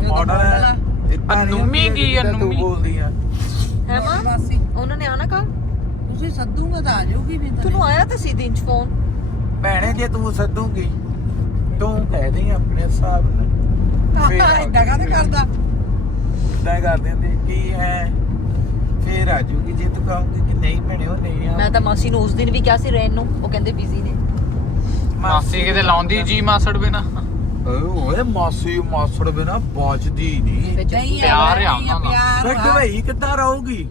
[SPEAKER 3] ਮਾਡਲ
[SPEAKER 1] ਨੂਮੀ ਕੀ ਆ,
[SPEAKER 3] ਤੂੰ
[SPEAKER 1] ਨੂਮੀ?
[SPEAKER 3] ਬੋਲਦੀ ਆ
[SPEAKER 5] ਹੈ ਮਾਂ
[SPEAKER 2] ਮਾਸੀ
[SPEAKER 5] ਉਹਨਾਂ ਨੇ ਆਣਾ ਕੱਲ
[SPEAKER 2] ਤੁਸੀਂ ਸੱਦੂਗਾ ਤਾਂ ਆ ਜਾਊਗੀ ਵੀ ਤਾਂ
[SPEAKER 5] ਤੁਹਾਨੂੰ ਆਇਆ ਤਾਂ ਸੀ ਦਿਨ ਚ ਫੋਨ
[SPEAKER 3] ਭੈਣੇ ਜੇ ਤੂੰ ਸੱਦੂਗੀ ਤੂੰ ਕਹਿ ਦੇ ਆਪਣੇ ਹਿਸਾਬ ਨਾਲ
[SPEAKER 2] ਇਦਾਂ ਕਾਹਦੇ ਕਰਦਾ
[SPEAKER 3] ਇਦਾਂ ਕਰ ਦਿੰਦੇ ਕੀ ਹੈ ਫੇਰ ਆ ਜੂਗੀ ਜੇ ਤੂੰ ਕਹੂੰਗੀ ਕਿ ਨਹੀਂ ਭੈਣੇ ਉਹ ਨਹੀਂ ਆ
[SPEAKER 5] ਮੈਂ ਤਾਂ ਮਾਸੀ ਨੂੰ ਉਸ ਦਿਨ ਵੀ ਕਿਹਾ ਸੀ ਰਹਿਣ ਨੂੰ ਉਹ ਕਹਿੰਦੇ ਬਿਜ਼ੀ ਨੇ
[SPEAKER 1] ਮਾਸੀ ਕਿਤੇ ਲਾਉਂਦੀ ਜੀ ਮਾਸੜ ਬਿਨਾ
[SPEAKER 3] ਓਏ ਮਾਸੀ ਮਾਸੜ ਬਿਨਾ ਬਚਦੀ ਨਹੀਂ
[SPEAKER 2] ਨਹੀਂ
[SPEAKER 1] ਪਿਆਰ ਆ ਉਹਨਾਂ ਦਾ।
[SPEAKER 3] ਫਿਰ ਢਵਈ ਕਿੱਦਾਂ ਰਹੂਗੀ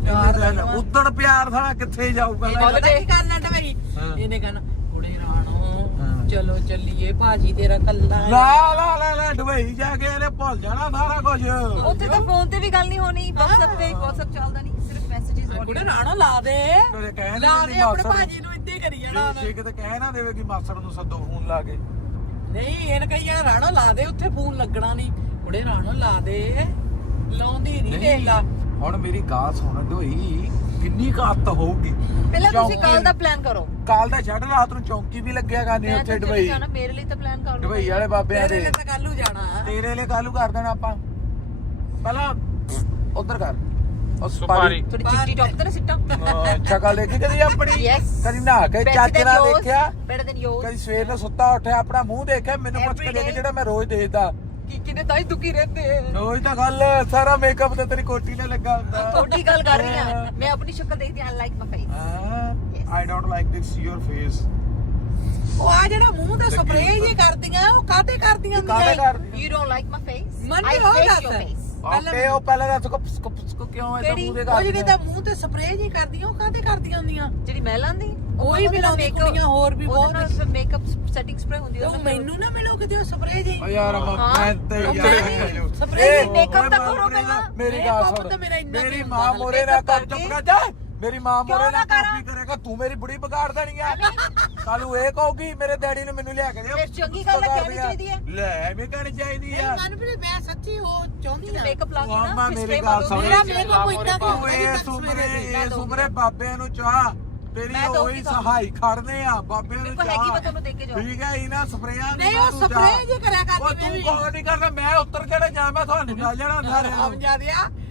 [SPEAKER 3] ਉਦਣ ਪਿਆਰ ਸਾਲਾ ਕਿੱਥੇ ਜਾਊਗਾ
[SPEAKER 2] ਕੀ ਕਰਨਾ ਟਵਈ ਇਹਨੇ ਕਹਿਣਾ ਕੁੜੇ ਰਾਣੋ ਚਲੋ ਚੱਲੀਏ ਭਾਜੀ ਤੇਰਾ ਕੱਲਾ
[SPEAKER 3] ਲਾ ਢਵਈ ਜਾ ਕੇ ਇਹਨੇ ਭੁੱਲ ਜਾਣਾ ਸਾਰਾ ਕੁਝ
[SPEAKER 5] ਉੱਥੇ ਤਾਂ ਫੋਨ ਤੇ ਵੀ ਗੱਲ ਨਹੀਂ ਹੋਣੀ WhatsApp ਤੇ WhatsApp ਚੱਲਦਾ ਨਹੀਂ ਸਿਰਫ ਮੈਸੇजेस
[SPEAKER 2] ਕੁੜੇ ਰਾਣੋ ਲਾ ਦੇ
[SPEAKER 3] ਤੇਰੇ ਕਹਿਣ
[SPEAKER 2] ਲਾ ਦੇ ਆਪਣੇ ਭਾਜੀ ਨੂੰ ਇੱਦਾਂ ਹੀ ਕਰੀ ਜਾਣਾ
[SPEAKER 3] ਜੇ ਕਿਤੇ ਕਹਿ ਨਾ ਦੇਵੇ ਕਿ ਮਾਸੜ ਨੂੰ ਸੱਦੋ ਫੋਨ ਲਾ ਕੇ
[SPEAKER 2] ਨਹੀਂ ਇਹਨ ਕਹੀ ਜਾਣਾ ਰਾਣੋ ਲਾ ਦੇ ਉੱਥੇ ਫੋਨ ਲੱਗਣਾ ਨਹੀਂ ਕੁੜੇ ਰਾਣੋ ਲਾ ਦੇ ਲਾਉਂਦੀ ਨਹੀਂ ਦੇਖ ਲਾ
[SPEAKER 3] ਹੁਣ ਮੇਰੀ ਗੱਲ ਸੁਣ ਢੋਈ ਕਿੰਨੀ ਕਾਤ ਹੋਊਗੀ
[SPEAKER 5] ਪਹਿਲਾਂ ਤੁਸੀਂ ਕੱਲ ਦਾ ਪਲਾਨ ਕਰੋ
[SPEAKER 3] ਕੱਲ ਦਾ ਛੱਡ ਰਾਤ ਨੂੰ ਚੌਂਕੀ ਵੀ ਲੱਗਿਆ ਕਰਨੀ
[SPEAKER 5] ਮੈਂ
[SPEAKER 3] ਉੱਥੇ
[SPEAKER 5] ਤਾਂ
[SPEAKER 3] ਢਵਈ
[SPEAKER 5] ਜਾਣਾ ਮੇਰੇ ਲਈ ਤਾਂ ਪਲਾਨ ਕਰ ਲਓ
[SPEAKER 3] ਢਵਈ ਵਾਲੇ ਬਾਬਿਆਂ
[SPEAKER 2] ਤੇਰੇ
[SPEAKER 3] ਦੇ
[SPEAKER 2] ਲਈ ਤਾਂ ਕੱਲੂ ਜਾਣਾ
[SPEAKER 3] ਤੇਰੇ ਲਈ ਕਾਲੂ ਕਰ ਦੇਣਾ ਆਪਾਂ ਪਹਿਲਾਂ ਉਧਰ ਕਰ ਉਹ
[SPEAKER 1] ਸੁਪਾਰੀ
[SPEAKER 5] ਥੋੜੀ ਚਿੱਟੀ ਟੌਪ ਤੇ ਨਾ ਸਿੱਟਾ
[SPEAKER 3] ਸ਼ਕਲ ਦੇਖੀ ਕਦੀ ਆਪਣੀ
[SPEAKER 5] Yes.
[SPEAKER 3] ਕਦੀ ਨਹਾ ਕੇ ਚਾਚੇ ਨਾਲ ਦੇਖਿਆ
[SPEAKER 5] better than yours
[SPEAKER 3] ਕਦੀ ਸਵੇਰ ਨੂੰ ਸੁੱਤਾ ਉੱਠਿਆ ਆਪਣਾ ਮੂੰਹ ਦੇਖਿਆ ਮੈਨੂੰ ਪੁੱਛ ਕੇ ਦੇਖ ਜਿਹੜਾ ਮੈਂ ਰੋਜ਼ ਦੇਖਦਾ
[SPEAKER 5] ਕੀ ਕਿਨੇ ਤਾਂ ਹੀ ਦੁਖੀ ਰਹਿੰਦੇ
[SPEAKER 3] ਰੋਜ਼ ਤਾਂ ਗੱਲ ਸਾਰਾ ਮੇਕਅਪ ਤੇ ਤੇਰੀ ਕੋਟੀ ਨੇ ਲੱਗਾ ਹੁੰਦਾ
[SPEAKER 5] ਥੋੜੀ ਗੱਲ ਕਰ ਰਹੀ ਆ ਮੈਂ ਆਪਣੀ ਸ਼ਕਲ ਦੇਖਦੀ ਆ like my face
[SPEAKER 3] I don't like this your face
[SPEAKER 2] ਉਹ ਆ ਜਿਹੜਾ ਮੂੰਹ ਤੇ ਸਪਰੇਅ ਜੀ ਕਰਦੀਆਂ ਉਹ ਕਾਹਤੇ ਕਰਦੀਆਂ
[SPEAKER 3] ਕਾਹਦੇ
[SPEAKER 2] ਹੁੰਦੀਆਂ
[SPEAKER 3] ਕਰਦੀ
[SPEAKER 5] you don't like my face
[SPEAKER 2] ਮੰਨ ਹੋ ਜਾਂਦਾ
[SPEAKER 3] ਓਕੇ ਉਹ ਪਹਿਲਾਂ ਦੱਸ ਕੋ ਕਿਉਂ ਐ ਤਾਂ ਮੂੰਹ ਦੇ
[SPEAKER 2] ਉਹ ਜਿਹੜੀ ਤਾਂ ਮੂੰਹ ਤੇ ਸਪਰੇਅ ਜੀ ਕਰਦੀਆਂ ਉਹ ਕਾਹਤੇ ਕਰਦੀਆਂ ਹੁੰਦੀਆਂ
[SPEAKER 5] ਜਿਹੜੀ ਮੈਂ ਲਾਂਦੀ
[SPEAKER 2] ਕੋਈ ਵੀ ਲਾਉਂਦੀ ਕੁੜੀਆਂ ਹੋਰ ਵੀ ਬਹੁਤ
[SPEAKER 5] ਬਹੁਤ ਮੇਕਅਪ ਸੈਟਿੰਗ ਸਪਰੇ ਹੁੰਦੀ
[SPEAKER 2] ਉਹ ਮੈਨੂੰ ਨਾ ਮਿਲੋ ਕਿਤੇ ਸਪਰੇਅ ਜੀ
[SPEAKER 3] ਓ ਯਾਰ ਮੈਂ ਤੇ ਯਾਰ
[SPEAKER 2] ਸਪਰੇਅ
[SPEAKER 5] ਜੀ makeup ਤਾਂ ਕਰੋ ਪਹਿਲਾਂ।
[SPEAKER 3] ਮੇਰੀ ਗੱਲ
[SPEAKER 2] makeup
[SPEAKER 3] ਸੁਣ
[SPEAKER 2] ਤਾਂ ਮੇਰਾ ਇੰਨਾ
[SPEAKER 3] ਮੇਰੀ
[SPEAKER 2] ਨਹੀਂ
[SPEAKER 3] ਮਾਂ
[SPEAKER 2] ਹੁੰਦਾ
[SPEAKER 3] ਮੋਰੇ ਨਾ ਕਰ ਚੁੱਪ ਕਰ ਜਾ ਮੇਰੀ ਮਾਂ ਮੋਰੇ
[SPEAKER 5] ਕਿਉਂ
[SPEAKER 3] ਨਾ
[SPEAKER 5] ਨਾ ਕਰਾਂ?
[SPEAKER 3] ਕਾਪੀ ਕਰੇਗਾ ਤੂੰ ਮੇਰੀ ਬੁੜੀ ਵਿਗਾੜ ਦੇਣੀ ਆ ਕੱਲੂ ਇਹ ਕਹੂਗੀ ਮੇਰੇ ਡੈਡੀ ਨੇ ਮੈਨੂੰ ਲਿਆ ਕੇ ਦੇ
[SPEAKER 5] ਫਿਰ ਚੰਗੀ ਗੱਲ ਹੈ, ਕਹਿਣੀ ਚਾਹੀਦੀ ਹੈ।
[SPEAKER 3] ਲੈ ਐਵੇਂ ਕਹਿਣੀ ਚਾਹੀਦੀ ਆ
[SPEAKER 2] ਮਨਪ੍ਰੀਤ ਮੈਂ ਸੱਚੀ ਉਹ ਚਾਹੁੰਦੀ ਆ
[SPEAKER 5] ਮੇਕਅਪ ਲਾ ਕੇ
[SPEAKER 3] ਉਹ
[SPEAKER 5] ਨਾ
[SPEAKER 3] ਅੰਮਾ
[SPEAKER 5] ਫਿਰ
[SPEAKER 3] ਮੇਰੀ
[SPEAKER 5] spray
[SPEAKER 3] ਗੱਲ
[SPEAKER 5] ਮਾਰੋ।
[SPEAKER 3] ਸੁਣ।
[SPEAKER 2] ਮੇਰਾ ਮੇਕਅਪ ਇਦਾਂ ਦਾ
[SPEAKER 3] ਓਏ ਇਹ ਸੁਮਰੇ ਬਾਬਿਆਂ ਨੂੰ ਚਾਹ ਤੇਰੀ
[SPEAKER 5] ਮੈਂ ਦਊਂਗੀ
[SPEAKER 3] ਉਹੀ
[SPEAKER 5] ਤੁਹਾਨੂੰ।
[SPEAKER 3] ਸਹਾਈ ਖੜਨੇ ਆ ਬਾਬਿਆਂ ਨੂੰ
[SPEAKER 5] ਮੇਰੇ ਕੋਲ ਹੈਗੀ, ਮੈਂ
[SPEAKER 3] ਚਾਹ
[SPEAKER 5] ਤੁਹਾਨੂੰ ਦੇ ਕੇ ਜਾਊਂ।
[SPEAKER 3] ਠੀਕ ਹੈ ਇਹਨਾਂ ਸਪਰੇਆਂ
[SPEAKER 2] ਨਹੀਂ ਉਹ ਸਪਰੇਅ ਜੀ ਕਰਿਆ
[SPEAKER 3] ਉਹ
[SPEAKER 2] ਕਰਦੀ
[SPEAKER 3] ਤੂੰ ਕੋਈ ਨਹੀਂ ਕਰਦਾ ਮੈਂ ਉੱਤਰ ਕਿਹੜੇ ਜਾ ਮੈਂ ਤੁਹਾਨੂੰ ਮਿਲ ਜਾਣਾ ਸਾਰੇ
[SPEAKER 2] ਆਮ ਜਾਦਿਆ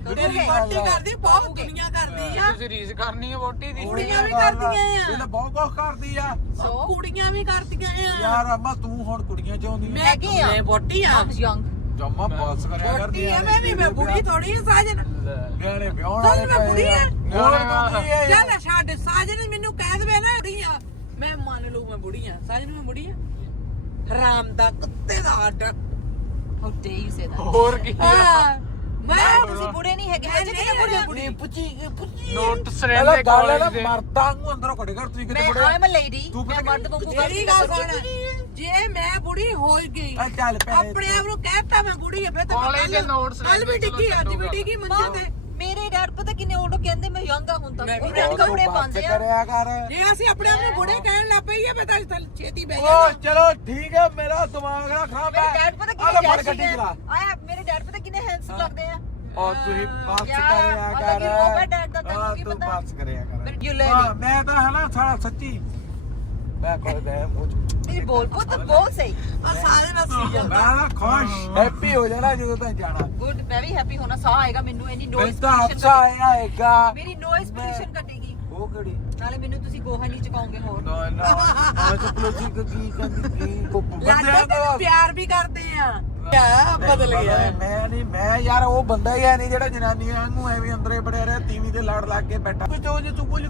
[SPEAKER 2] ਤੇਰੀ ਵੋਟੀ ਕਰਦੀ ਬਹੁਤ ਦੁਨੀਆ ਕਰਦੀ ਆ
[SPEAKER 1] ਤੁਸੀਂ ਰੀਸ ਕਰਨੀ ਹੈ ਵੋਟੀ ਦੀ
[SPEAKER 2] ਕੁੜੀਆਂ ਵੀ ਕਰਦੀਆਂ
[SPEAKER 3] ਇਹ
[SPEAKER 2] ਆ
[SPEAKER 3] ਬਹੁਤ ਕੁਝ ਕਰਦੀ ਆ
[SPEAKER 2] ਕੁੜੀਆਂ ਵੀ ਕਰਦੀਆਂ ਆ
[SPEAKER 3] ਯਾਰ ਅੰਮਾ ਤੂੰ ਹੁਣ ਕੁੜੀਆਂ ਚਾਹੁੰਦੀ
[SPEAKER 2] ਮੈਂ ਕੀ ਆ ਵੋਟੀ ਆ
[SPEAKER 5] ਯੰਗ
[SPEAKER 3] ਜੰਮਾ ਬਸ ਕਰਿਆ
[SPEAKER 2] ਵੋਟੀ
[SPEAKER 3] ਕਰਦੀ
[SPEAKER 2] ਆ ਮੈਂ ਵੀ ਮੈਂ ਬੁੜੀ ਥੋੜੀ ਆ ਸਾਜਨ
[SPEAKER 3] ਨਿਆਣੇ ਵਿਆਹਣ
[SPEAKER 2] ਚੱਲ
[SPEAKER 3] ਵਾਲੇ
[SPEAKER 2] ਮੈਂ ਬੁੜੀ ਆ
[SPEAKER 3] ਨਿਆਣੇ
[SPEAKER 2] ਚੱਲ ਛੱਡ ਸਾਜਨ ਮੈਨੂੰ ਕਹਿ ਦੇਵੇ ਨਾ ਬੁੜੀ ਆ ਮੈਂ ਮੰਨ ਲੂ ਮੈਂ ਬੁੜੀ ਆ ਸਾਜਨ ਮੈਂ ਬੁੜੀ ਆ ਹਰਾਮ ਦਾ ਕੁੱਤੇ ਦਾ order
[SPEAKER 5] how dare you say that
[SPEAKER 1] ਹੋਰ ਕੀ
[SPEAKER 2] ਮੈਂ
[SPEAKER 5] ਤੁਸੀਂ ਬੁੜੇ ਨਹੀਂ ਹੈਗੇ ਅਜੇ ਕਿਤੇ ਬੁੜੇ
[SPEAKER 3] ਪੁੱਛੀ
[SPEAKER 1] ਨੋਟ
[SPEAKER 3] ਇਹਦਾ
[SPEAKER 1] ਸਰੈਂਦੇ
[SPEAKER 3] ਗੱਲ ਹੈ ਨਾ
[SPEAKER 1] ਕਾਲਜ ਦੇ
[SPEAKER 3] ਮਰਦਾਂ ਨੂੰ ਅੰਦਰੋਂ ਕੱਢ ਕਰ ਤੁਸੀਂ ਕਿਤੇ
[SPEAKER 5] ਮੈਂ
[SPEAKER 3] ਬੁੜੇ
[SPEAKER 5] ਆਈ ਐਮ ਅ ਲੇਡੀ
[SPEAKER 3] ਤੂੰ
[SPEAKER 5] ਮੈਂ
[SPEAKER 3] ਪਤਾ
[SPEAKER 5] ਮਰਦ ਵਾਂਗੂ
[SPEAKER 2] ਮੇਰੀ ਗੱਲ ਸੁਣ ਜੇ ਮੈਂ ਬੁੜੀ ਹੋ ਗਈ
[SPEAKER 3] ਆ ਚੱਲ ਭੈਣੇ
[SPEAKER 2] ਆਪਣੇ ਆਪ ਨੂੰ ਕਹਿਤਾ ਮੈਂ ਬੁੜੀ ਆ ਫਿਰ ਤਾਂ
[SPEAKER 1] ਕਾਲਜ ਦੇ notes
[SPEAKER 2] ਕੱਲ ਵੀ ਡਿੱਗੀ ਅੱਜ ਵੀ ਡਿੱਗੀ ਮੰਜੇ ਤੇ
[SPEAKER 5] ਮੇਰੇ ਡੈਡ ਪਤਾ ਕਿੰਨੇ ਉਦੋਂ ਕਹਿੰਦੇ ਮੈਂ ਯੰਗ ਆ ਹੁਣ ਤੱਕ
[SPEAKER 2] ਮੈਂ ਵੀ
[SPEAKER 5] ਉਹ ਰੈਡ ਕੱਪੜੇ
[SPEAKER 3] ਬਸ
[SPEAKER 5] ਪਾਉਂਦੇ ਆ
[SPEAKER 3] ਕਰਿਆ ਕਰ
[SPEAKER 2] ਜੇ ਅਸੀਂ ਆਪਣੇ ਆਪ ਨੂੰ ਬੁੜੇ ਕਹਿਣ ਲੱਗ ਪਈਏ ਮੈਂ ਤਾਂ ਛੇਤੀ ਬਹਿ
[SPEAKER 3] ਓ
[SPEAKER 2] ਜਾਣਾ
[SPEAKER 3] ਚਲੋ ਠੀਕ ਹੈ ਮੇਰਾ ਦਿਮਾਗ ਨਾ ਖਰਾਬ
[SPEAKER 5] ਮੇਰੇ ਡੈਡ ਪਤਾ ਕਿੰਨੇ
[SPEAKER 3] ਮੜ
[SPEAKER 5] ਜੈਸੀ
[SPEAKER 3] ਗੱਡੀ ਚਲਾ
[SPEAKER 5] ਆਇਆ ਮੇਰੇ ਡੈਡ ਪਤਾ ਕਿੰਨੇ ਹੈਂਡਸਮ ਲੱਗਦੇ ਆ
[SPEAKER 3] ਔਰ ਤੁਸੀਂ ਬਸ
[SPEAKER 5] ਯਾਰ,
[SPEAKER 3] ਕਰਿਆ
[SPEAKER 5] ਪਤਾ
[SPEAKER 3] ਕਰ
[SPEAKER 5] ਕੀ ਹੋਗਾ ਡੈਡ ਦਾ ਤੈਨੂੰ
[SPEAKER 3] ਹਾਂ,
[SPEAKER 5] ਕੀ
[SPEAKER 3] ਤੂੰ
[SPEAKER 5] ਪਤਾ?
[SPEAKER 3] ਬਸ ਕਰਿਆ ਕਰ
[SPEAKER 5] You let
[SPEAKER 3] ਹਾਂ,
[SPEAKER 5] me.
[SPEAKER 3] ਮੈਂ ਤਾਂ ਹੈ ਨਾ ਸਾਰਾ ਸੱਚੀ ਮੈਂ ਕੋਈ ਦੇ ਮੂੰਹ
[SPEAKER 5] ਇਹ ਬੋਲ ਪੁੱਤ ਬੋਲ ਸਹੀ
[SPEAKER 2] ਆ ਸਾਰੇ ਨਾਲ ਸੀ ਜਾਂਦਾ
[SPEAKER 3] ਮੈਂ ਨਾ ਖੁਸ਼ ਹੈਪੀ ਹੋ ਜਾਣਾ ਜਦੋਂ ਤਾਂ ਜਾਣਾ
[SPEAKER 5] ਗੁੱਡ ਮੈਂ ਵੀ ਹੈਪੀ ਹੋਣਾ ਸਾਹ ਆਏਗਾ ਮੈਨੂੰ ਇਨੀ
[SPEAKER 3] ਮੈਂ
[SPEAKER 5] ਨੋਇਜ਼
[SPEAKER 3] ਤਾਂ ਅੱਛਾ ਆਏਗਾ
[SPEAKER 5] ਮੇਰੀ ਨੋਇਜ਼ ਪੋਲੂਸ਼ਨ ਘਟੇਗੀ
[SPEAKER 3] ਉਹ ਕਿਹੜੀ
[SPEAKER 5] ਨਾਲੇ ਮੈਨੂੰ ਤੁਸੀਂ ਗੋਹਾ ਨਹੀਂ ਚਕਾਉਂਗੇ ਹੋਰ
[SPEAKER 3] ਨਾ ਨਾ ਮੈਂ ਤਾਂ ਪਲੋਜੀ ਕੀ ਕਰਦੀ
[SPEAKER 2] ਲਾਡਾ ਤੈਨੂੰ ਪਿਆਰ ਵੀ ਕਰਦੇ ਆ ਕਿਆ ਬਦਲ ਗਿਆ
[SPEAKER 3] ਮੈਂ ਯਾਰ ਉਹ ਬੰਦਾ ਹੀ ਹੈ ਨਹੀਂ ਜਿਹੜਾ ਜਨਾਨੀਆਂ ਨੂੰ ਐਵੇਂ ਅੰਦਰੇ ਬੜਿਆ ਰਿਹਾ ਟੀਵੀ ਤੇ ਲੜ ਲੱਗ ਕੇ ਬੈਠਾ ਕੋਈ ਜੋ ਤੂੰ ਕੁਝ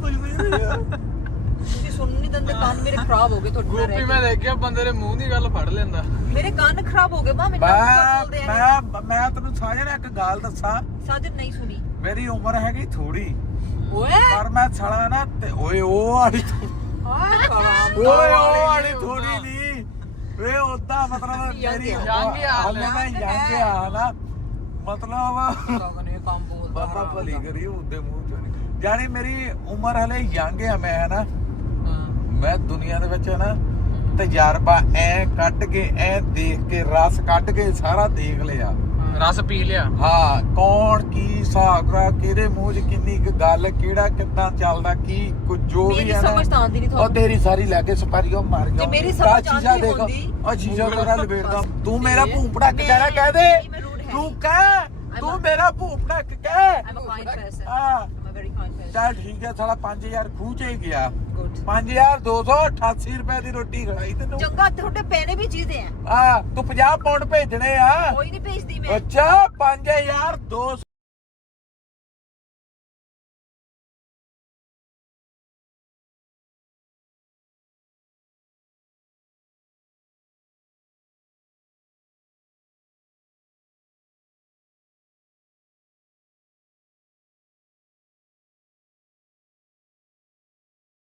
[SPEAKER 5] ਤੁਸੀਂ ਸੁਣ ਨਹੀਂ ਦਿੰਦੇ ਕੰਨ ਮੇਰੇ ਖਰਾਬ ਹੋ ਗਏ ਤੁਹਾਡੇ ਨਾਲ
[SPEAKER 1] ਗੋਪੀ
[SPEAKER 5] ਰਹਿ
[SPEAKER 1] ਮੈਂ ਦੇਖਿਆ ਬੰਦੇ ਦੇ ਮੂੰਹ ਦੀ ਗੱਲ ਫੜ ਲੈਂਦਾ
[SPEAKER 5] ਕੇ ਮੇਰੇ ਕੰਨ ਖਰਾਬ ਹੋ ਗਏ ਬਾ ਮੈਨੂੰ ਬੋਲਦੇ ਆ
[SPEAKER 3] ਮੈਂ ਤੈਨੂੰ ਸਾਜਣ ਇੱਕ ਗੱਲ ਦੱਸਾਂ
[SPEAKER 5] ਸਾਜਨ ਨਹੀਂ ਸੁਣੀ
[SPEAKER 3] ਮੇਰੀ ਉਮਰ ਹੈਗੀ ਥੋੜੀ
[SPEAKER 2] ਓਏ
[SPEAKER 3] ਪਰ ਮੈਂ ਸਾਲਾ ਨਾ ਤੇ ਓਏ ਉਹ ਵਾਲੀ ਓਏ ਉਹ ਵਾਲੀ ਥੋੜੀ ਨਹੀਂ ਵੇ ਉਦਾਂ ਮਤਲਬ ਮੇਰੀ
[SPEAKER 1] young ਆ
[SPEAKER 3] ਹਲੇ ਮੈਂ ਯੰਗ ਆ ਨਾ ਮਤਲਬ
[SPEAKER 2] ਕਗਨੇ ਕੰਮ ਬੋਲਦਾ
[SPEAKER 3] ਬਾਬਾ ਭਲੀ ਕਰੀ ਉਹਦੇ ਮੂੰਹ ਚੋਂ ਨਹੀਂ ਜਾਨੀ ਮੇਰੀ ਉਮਰ ਹਲੇ ਯੰਗ ਆ ਮੈਂ ਹੈ ਨਾ ਮੈਂ ਦੁਨੀਆ ਦੇ ਵਿੱਚ ਹੈ ਨਾ ਤਜਰਬਾ ਐ ਕੱਢ ਕੇ ਐ ਦੇਖ ਕੇ ਰਸ ਕੱਢ ਕੇ ਸਾਰਾ ਦੇਖ ਲਿਆ
[SPEAKER 1] ਰਸ ਪੀ ਲਿਆ
[SPEAKER 3] ਹਾਂ ਕੌਣ ਕੀ ਹਿਸਾਬ ਕਰਾ ਕਿਹਦੇ ਮੂੰਹ 'ਚ ਕਿੰਨੀ ਕੁ ਗੱਲ ਕਿਹੜਾ ਕਿੱਦਾਂ ਚੱਲਦਾ ਕੀ ਕੁਝ ਜੋ ਵੀ
[SPEAKER 5] ਮੇਰੀ
[SPEAKER 3] ਹੈ ਨਾ
[SPEAKER 5] ਸਮਝ ਤਾਂ ਆਉਂਦੀ ਨਹੀਂ
[SPEAKER 3] ਉਹ
[SPEAKER 5] ਤੁਹਾਨੂੰ
[SPEAKER 3] ਤੇਰੀ ਸਾਰੀ ਲੈ ਕੇ ਸਪਾਰੀਓ ਮਾਰ ਗਿਆ
[SPEAKER 5] ਜੇ ਮੇਰੀ ਸਮਝ ਆਉਂਦੀ ਹੁੰਦੀ
[SPEAKER 3] ਆ ਸ਼ੀਸ਼ਾ ਮੇਰਾ ਲਵੇੜਦਾ ਤੂੰ ਮੇਰਾ ਭੂਪੜਾ ਕਹਿਣਾ ਕਹਿ ਦੇ
[SPEAKER 5] ਮੈਂ rude ਹੈ
[SPEAKER 3] ਤੂੰ ਕਹਿ ਤੂੰ ਮੇਰਾ ਭੂਪੜਾ ਕਹਿ
[SPEAKER 5] I'm a kind person
[SPEAKER 3] ਹਾਂ
[SPEAKER 5] I'm a very kind person
[SPEAKER 3] ਚੱਲ ਠੀਕ ਹੈ ਸਾਲਾ 5000 ਖੂਹ 'ਚ ਹੀ ਗਿਆ
[SPEAKER 5] good
[SPEAKER 3] 5288 ਰੁਪਏ ਦੀ ਰੋਟੀ ਖੜਾਈ ਤੈਨੂੰ
[SPEAKER 5] ਚੰਗਾ ਤੁਹਾਡੇ ਪੈਨੇ ਵੀ ਜੀਦੇ ਆ
[SPEAKER 3] ਆ ਤੂੰ 50 ਪਾਉਂਡ ਭੇਜਣੇ ਆ
[SPEAKER 5] ਕੋਈ ਨਹੀਂ ਭੇਜਦੀ ਮੈਂ
[SPEAKER 3] ਅੱਛਾ 5200